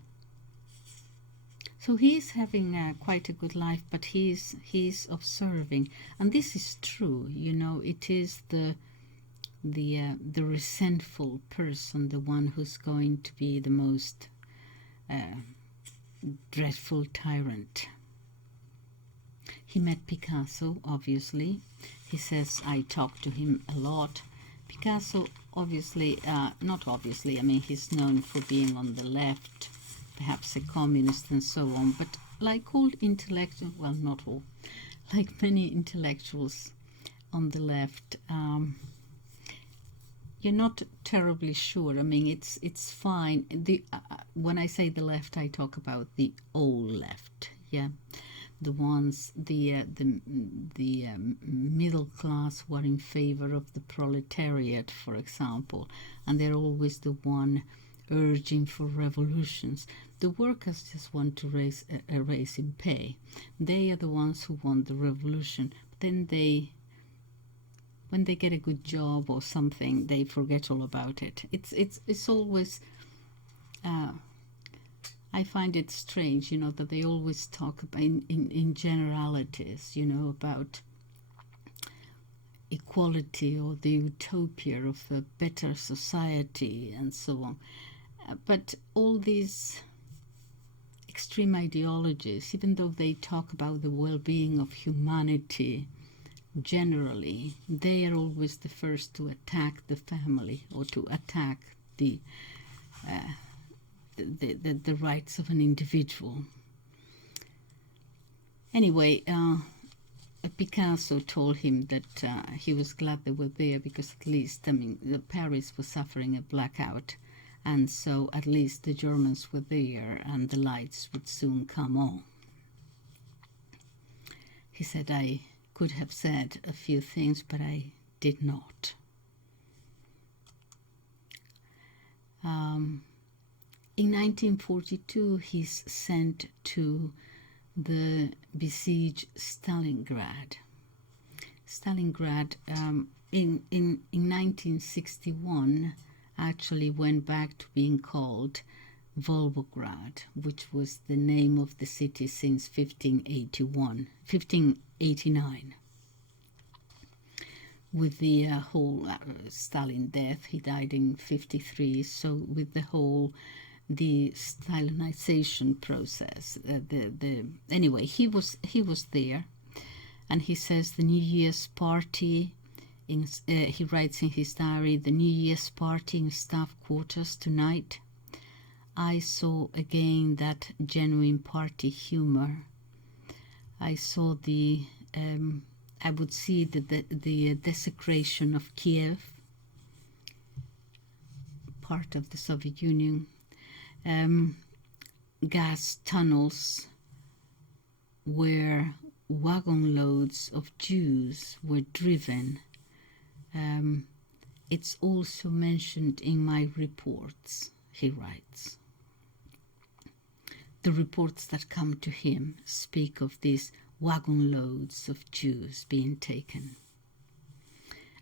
So he is having quite a good life, but he's observing, and this is true. It is the resentful person, the one who's going to be the most dreadful tyrant. He met Picasso, obviously. He says, I talked to him a lot. Picasso, obviously, not obviously, he's known for being on the left, perhaps a communist and so on, but like all intellectuals, well, not all, like many intellectuals on the left, you're not terribly sure. It's fine. When I say the left, I talk about the old left, yeah, the ones, the middle class who are in favor of the proletariat, for example, and they're always the one urging for revolutions. The workers just want to raise a raise in pay. They are the ones who want the revolution. But then when they get a good job or something, they forget all about it. It's always. I find it strange, that they always talk about in generalities, about equality or the utopia of a better society and so on. But all these extreme ideologies, even though they talk about the well-being of humanity generally, they are always the first to attack the family or to attack the rights of an individual. Anyway, Picasso told him that he was glad they were there because at least, Paris was suffering a blackout, and so at least the Germans were there and the lights would soon come on. He said, I could have said a few things, but I did not. In 1942, he's sent to the besieged Stalingrad. Stalingrad in 1961 actually went back to being called Volgograd, which was the name of the city since 1589. With the whole Stalin death, he died in 53. So with the whole the Stalinization process, anyway, he was there, and he says the New Year's party. He writes in his diary, the New Year's party in staff quarters tonight. I saw again that genuine party humor. I saw I would see the desecration of Kiev, part of the Soviet Union, gas tunnels where wagon loads of Jews were driven. It's also mentioned in my reports, he writes. The reports that come to him speak of these wagon loads of Jews being taken.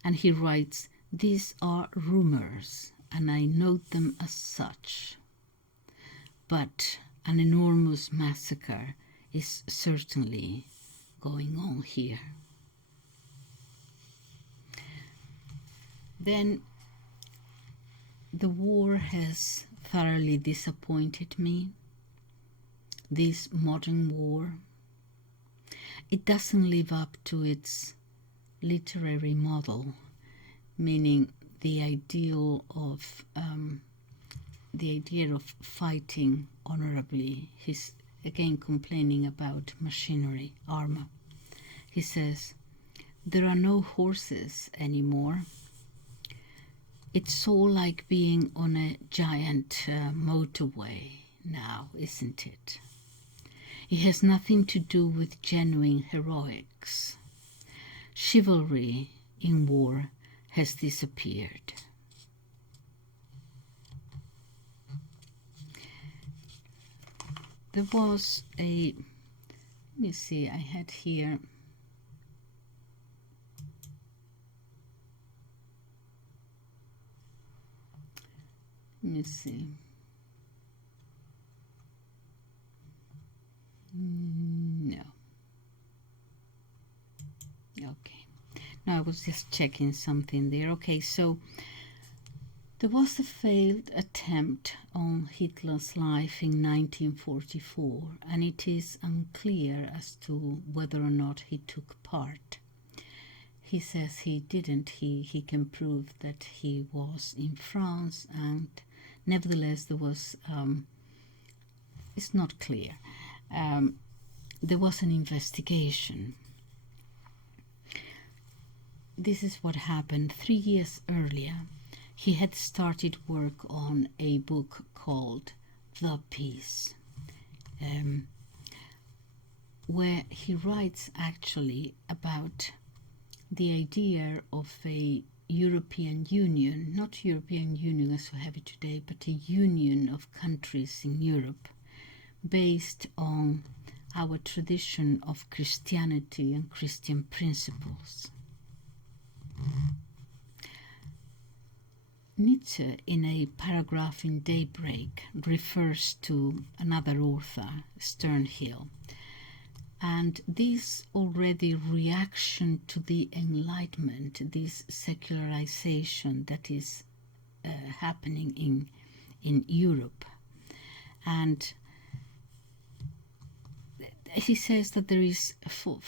And he writes, these are rumors, and I note them as such. But an enormous massacre is certainly going on here. Then the war has thoroughly disappointed me. This modern war, it doesn't live up to its literary model, meaning the idea of fighting honorably. He's again complaining about machinery, armor. He says, there are no horses anymore. It's all like being on a giant motorway now, isn't it? It has nothing to do with genuine heroics. Chivalry in war has disappeared. There was let me see, I had here, let me see. No. Okay. No, I was just checking something there. Okay, so there was a failed attempt on Hitler's life in 1944, and it is unclear as to whether or not he took part. He says he didn't. He can prove that he was in France, and nevertheless there was, it's not clear. There was an investigation. This is what happened. 3 years earlier, he had started work on a book called The Peace, where he writes actually about the idea of a European Union, not European Union as we have it today, but a union of countries in Europe based on our tradition of Christianity and Christian principles. Nietzsche, in a paragraph in Daybreak, refers to another author, Sternhill, and this already reaction to the Enlightenment, this secularization that is happening in Europe. And he says that there is, for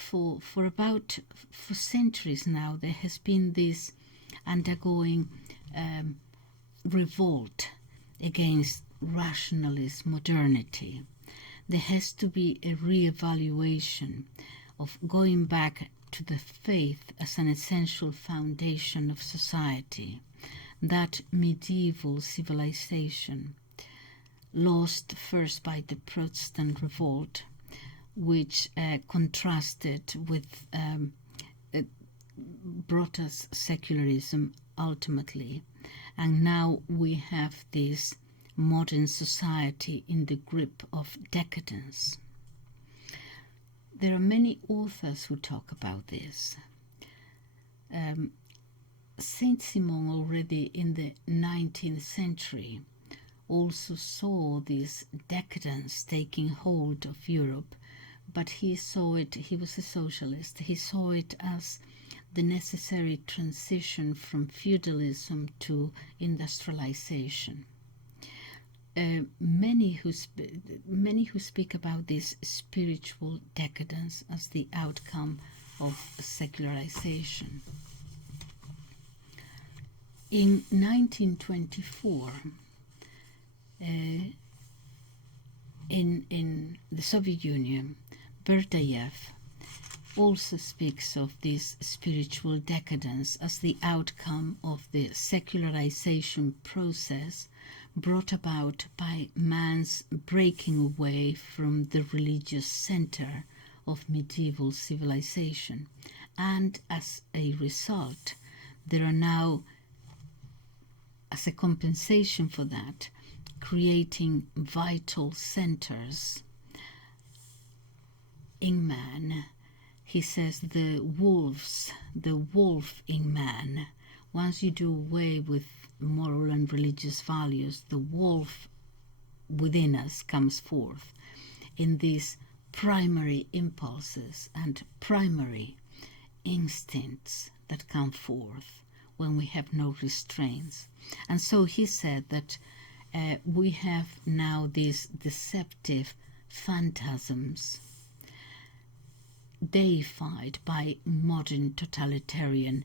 centuries now, there has been this undergoing revolt against rationalist modernity. There has to be a re-evaluation of going back to the faith as an essential foundation of society, that medieval civilization lost first by the Protestant revolt, which contrasted with brought us secularism ultimately, and now we have this modern society in the grip of decadence. There are many authors who talk about this. Saint Simon already in the 19th century also saw this decadence taking hold of Europe, but he saw it, he was a socialist, he saw it as the necessary transition from feudalism to industrialization. Many who speak about this spiritual decadence as the outcome of secularization. In 1924, in the Soviet Union, Berdayev also speaks of this spiritual decadence as the outcome of the secularization process brought about by man's breaking away from the religious center of medieval civilization. And as a result, there are now, as a compensation for that, creating vital centers in man. He says the wolf in man. Once you do away with moral and religious values, the wolf within us comes forth in these primary impulses and primary instincts that come forth when we have no restraints. And so he said that we have now these deceptive phantasms deified by modern totalitarian.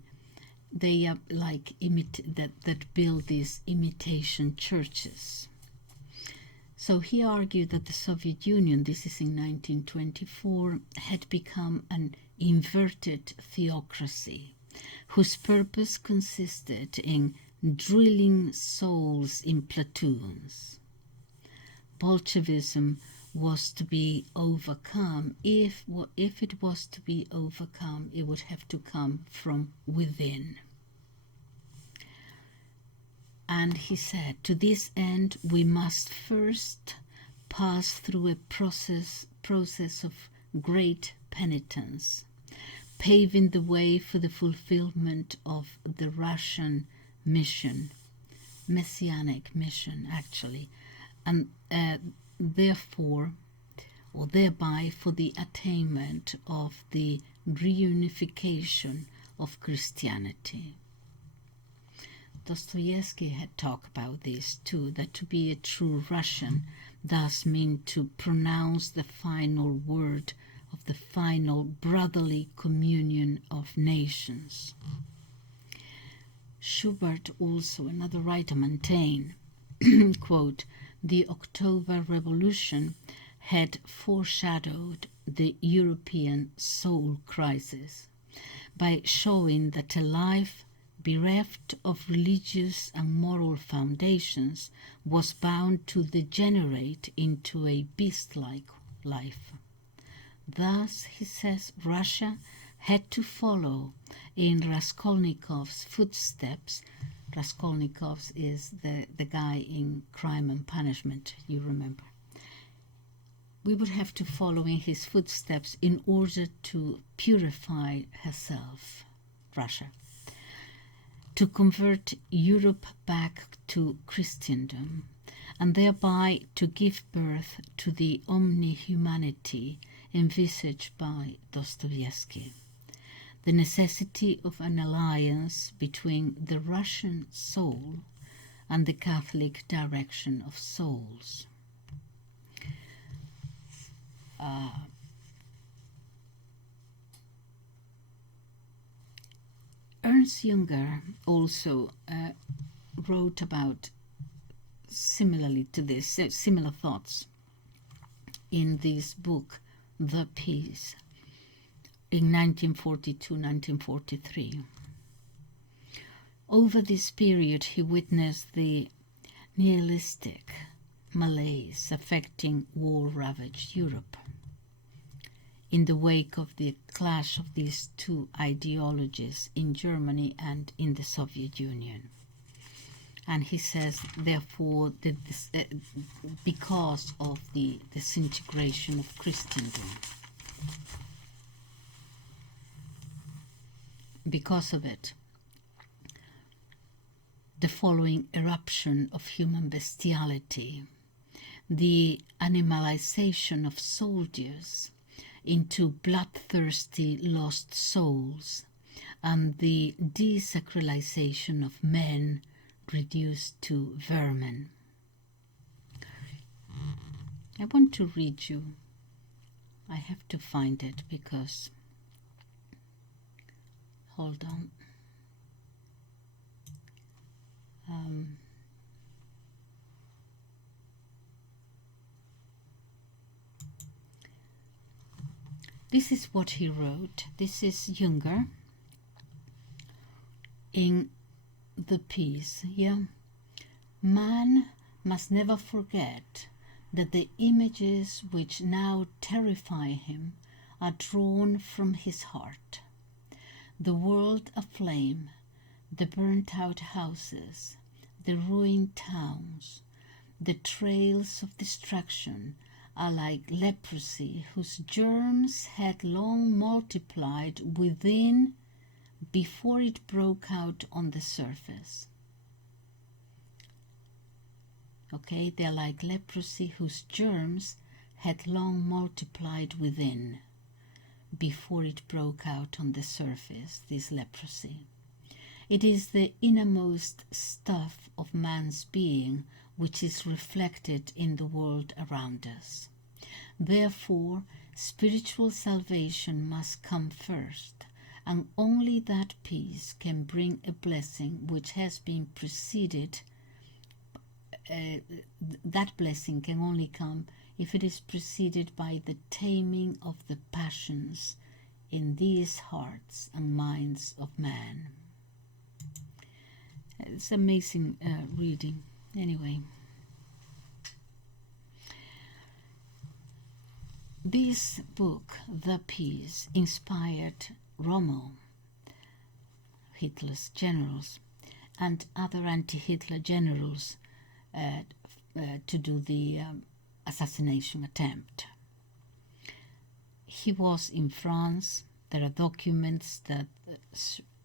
They are like that build these imitation churches. So he argued that the Soviet Union, this is in 1924, had become an inverted theocracy whose purpose consisted in drilling souls in platoons. Bolshevism was to be overcome. If it was to be overcome, it would have to come from within. And he said, to this end, we must first pass through a process of great penitence, paving the way for the fulfillment of the Russian mission, messianic mission actually, and therefore, or thereby for the attainment of the reunification of Christianity. Dostoevsky had talked about this too, that to be a true Russian thus meant to pronounce the final word of the final brotherly communion of nations. Schubert, also another writer, maintained, quote, the October Revolution had foreshadowed the European soul crisis by showing that a life bereft of religious and moral foundations was bound to degenerate into a beast-like life. Thus, he says, Russia had to follow in Raskolnikov's footsteps. Raskolnikov is the guy in Crime and Punishment, you remember. We would have to follow in his footsteps in order to purify herself, Russia, to convert Europe back to Christendom, and thereby to give birth to the omni-humanity envisaged by Dostoevsky. The necessity of an alliance between the Russian soul and the Catholic direction of souls. Ernst Junger also wrote about similarly to this, similar thoughts in this book, The Peace, in 1942-1943. Over this period, he witnessed the nihilistic malaise affecting war-ravaged Europe. In the wake of the clash of these two ideologies in Germany and in the Soviet Union. And he says, therefore, because of the disintegration of Christendom, because of it, the following eruption of human bestiality, the animalization of soldiers into bloodthirsty lost souls, and the desacralization of men reduced to vermin. I want to read you. I have to find it because, hold on. This is what he wrote. This is Junger in the piece. Yeah, man must never forget that the images which now terrify him are drawn from his heart. The world aflame, the burnt-out houses, the ruined towns, the trails of destruction are like leprosy whose germs had long multiplied within before it broke out on the surface. Okay, they're like leprosy whose germs had long multiplied within before it broke out on the surface, this leprosy. It is the innermost stuff of man's being which is reflected in the world around us. Therefore, spiritual salvation must come first, and only that peace can bring a blessing which has been preceded. That blessing can only come if it is preceded by the taming of the passions in these hearts and minds of man. It's amazing reading. Anyway, this book, The Peace, inspired Rommel, Hitler's generals, and other anti-Hitler generals to do the assassination attempt. He was in France. There are documents that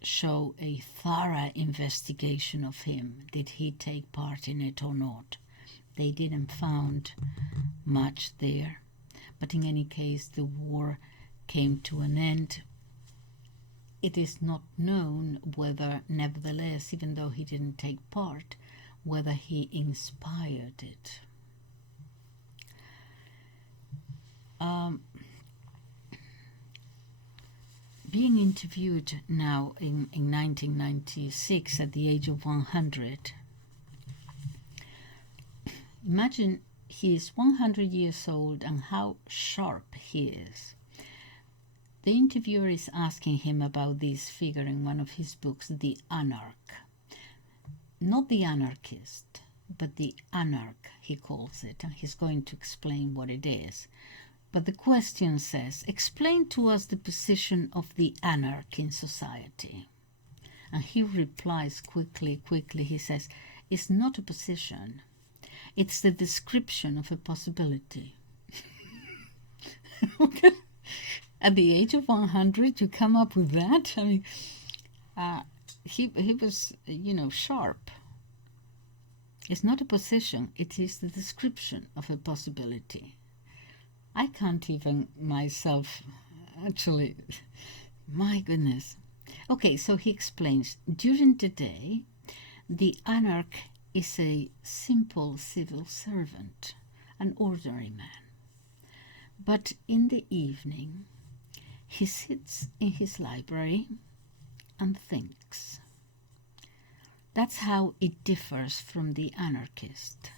show a thorough investigation of him. Did he take part in it or not? They didn't find much there, but in any case the war came to an end. It is not known whether, nevertheless, even though he didn't take part, whether he inspired it. Being interviewed now in 1996 at the age of 100, imagine he is 100 years old and how sharp he is. The interviewer is asking him about this figure in one of his books, The Anarch. Not the anarchist, but the anarch, he calls it, and he's going to explain what it is. But the question says, explain to us the position of the anarch in society. And he replies quickly, he says, it's not a position. It's the description of a possibility. Okay. At the age of 100, you come up with that? I mean, he was, sharp. It's not a position. It is the description of a possibility. I can't even myself, actually, my goodness. Okay, so he explains, during the day, the anarch is a simple civil servant, an ordinary man. But in the evening, he sits in his library and thinks. That's how it differs from the anarchist.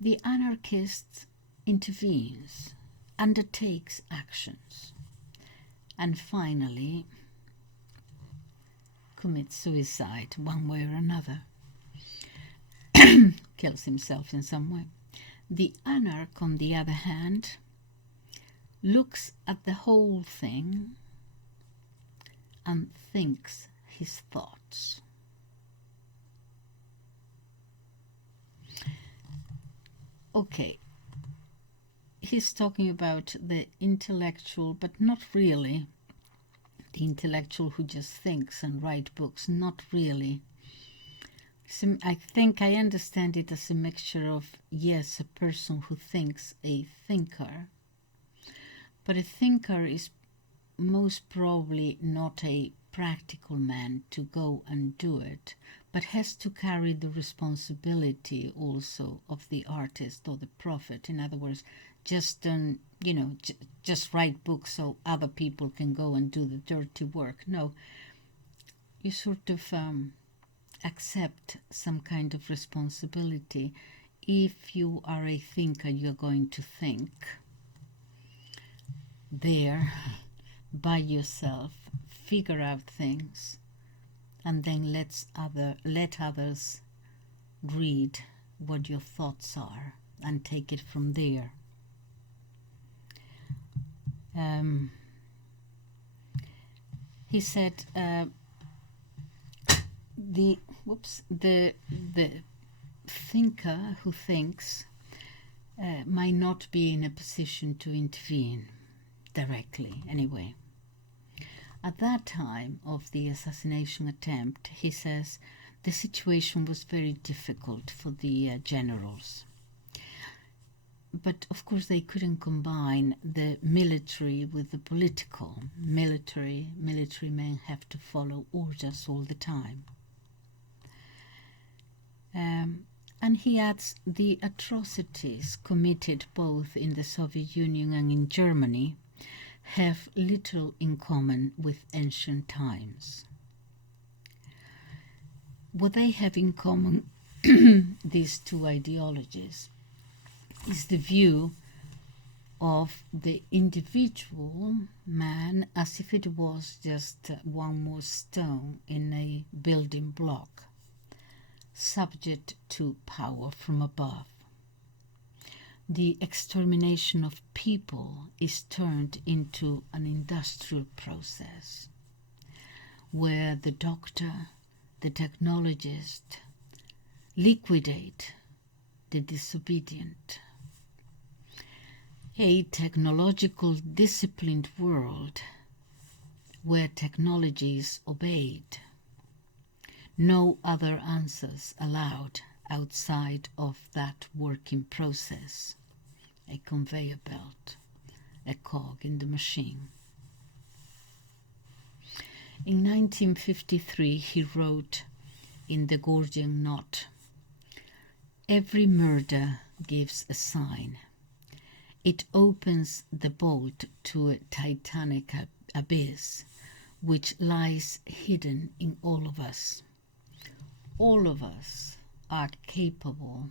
The anarchist intervenes, undertakes actions, and finally commits suicide one way or another, kills himself in some way. The anarch, on the other hand, looks at the whole thing and thinks his thoughts. okay, he's talking about the intellectual, but not really the intellectual who just thinks and write books, not really. So I think I understand it as a mixture of, yes, a person who thinks, a thinker, but a thinker is most probably not a practical man to go and do it, but has to carry the responsibility also of the artist or the prophet. In other words, just just write books so other people can go and do the dirty work. No, you sort of accept some kind of responsibility. If you are a thinker, you're going to think there by yourself, figure out things, and then let others read what your thoughts are and take it from there. He said the thinker who thinks might not be in a position to intervene directly anyway. At that time of the assassination attempt, he says, the situation was very difficult for the generals. But of course they couldn't combine the military with the political. Military men have to follow orders all the time. And he adds, the atrocities committed both in the Soviet Union and in Germany have little in common with ancient times. What they have in common, these two ideologies, is the view of the individual man as if it was just one more stone in a building block, subject to power from above. The extermination of people is turned into an industrial process where the doctor, the technologist, liquidate the disobedient. A technological disciplined world where technology is obeyed. No other answers allowed outside of that working process. A conveyor belt, a cog in the machine. In 1953 he wrote in The Gordian Knot, every murder gives a sign. It opens the bolt to a titanic abyss which lies hidden in all of us. All of us are capable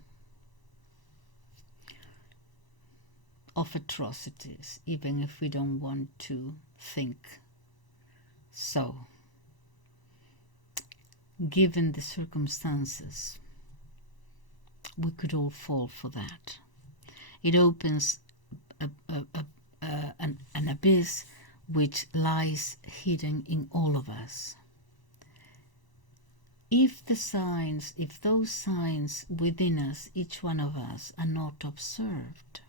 of atrocities, even if we don't want to think so. Given the circumstances, we could all fall for that. It opens an abyss which lies hidden in all of us. If those signs within us, each one of us, are not observed,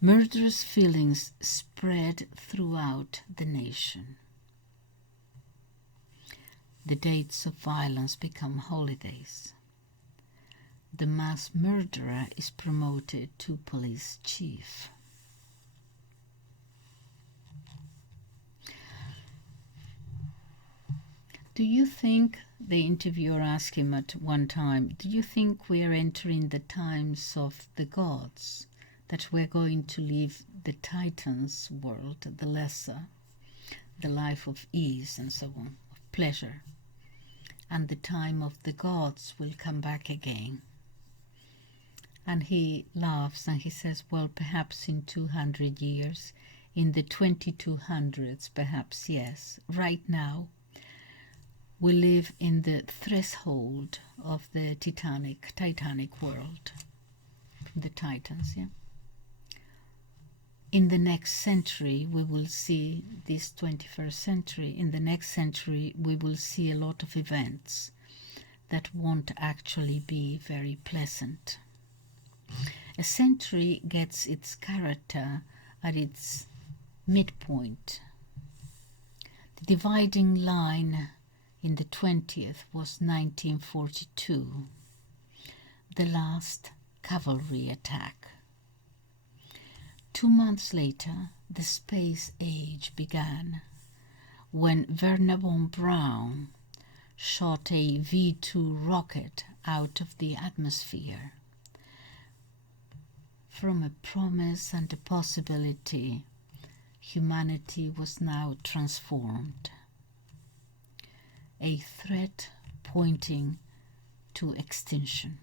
murderous feelings spread throughout the nation. The dates of violence become holidays. The mass murderer is promoted to police chief. Do you think, the interviewer asked him at one time, do you think we are entering the times of the gods? That we're going to leave the Titans' world, the lesser, the life of ease and so on, of pleasure, and the time of the gods will come back again? And he laughs and he says, well, perhaps in 200 years, in the 2200s, perhaps, yes. Right now, we live in the threshold of the Titanic world, the Titans, yeah. In the next century, we will see this 21st century. In the next century, we will see a lot of events that won't actually be very pleasant. A century gets its character at its midpoint. The dividing line in the 20th was 1942, the last cavalry attack. 2 months later, the space age began, when Wernher von Braun shot a V-2 rocket out of the atmosphere. From a promise and a possibility, humanity was now transformed. A threat pointing to extinction.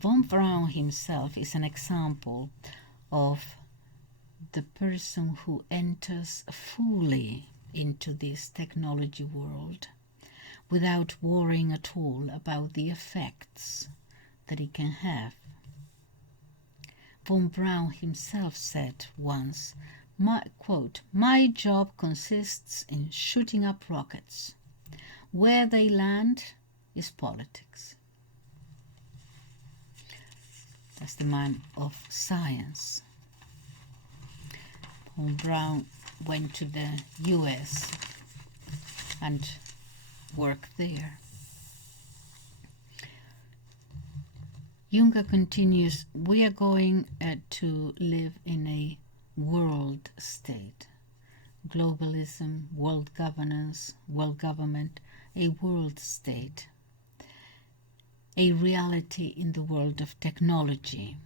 Von Braun himself is an example of the person who enters fully into this technology world without worrying at all about the effects that it can have. Von Braun himself said once, my job consists in shooting up rockets. Where they land is politics. That's the man of science. Von Braun went to the US and worked there. Junger continues, we are going to live in a world state. Globalism, world governance, world government, a world state. A reality in the world of technology.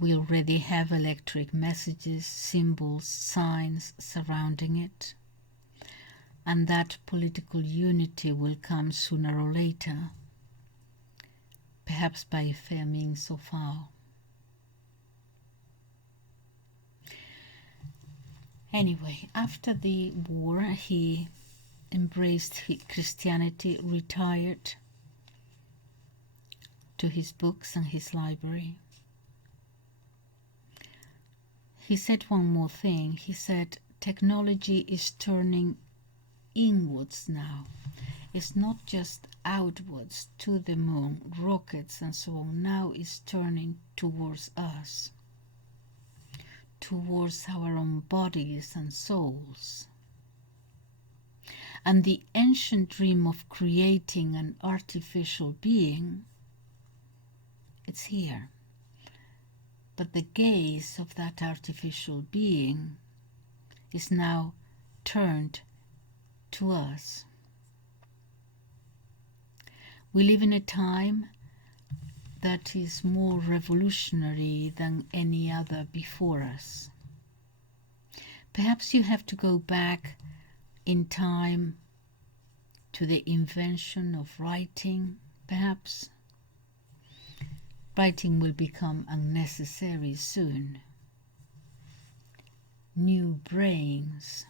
We already have electric messages, symbols, signs surrounding it. And that political unity will come sooner or later, perhaps by a fair means so far. Anyway, after the war, he embraced Christianity, retired to his books and his library. He said one more thing. He said, technology is turning inwards now. It's not just outwards to the moon, rockets and so on. Now it's turning towards us, towards our own bodies and souls. And the ancient dream of creating an artificial being, it's here. But the gaze of that artificial being is now turned to us. We live in a time that is more revolutionary than any other before us. Perhaps you have to go back in time to the invention of writing, perhaps. Writing will become unnecessary soon. New brains.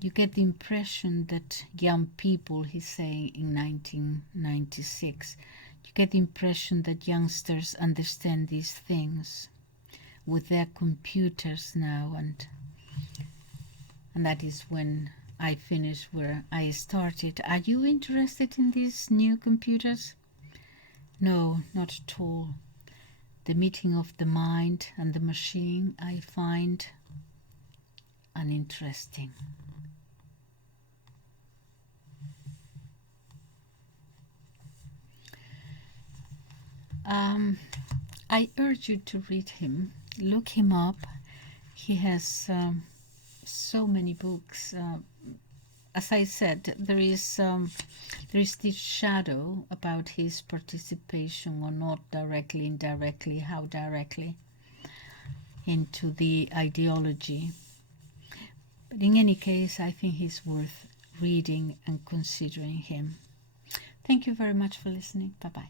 You get the impression that young people, he's saying in 1996, you get the impression that youngsters understand these things with their computers now, and that is when I finish where I started. Are you interested in these new computers? No, not at all. The meeting of the mind and the machine I find uninteresting. I urge you to read him. Look him up. He has so many books. As I said, there is this shadow about his participation, or not directly, indirectly, how directly, into the ideology. But in any case, I think he's worth reading and considering him. Thank you very much for listening. Bye-bye.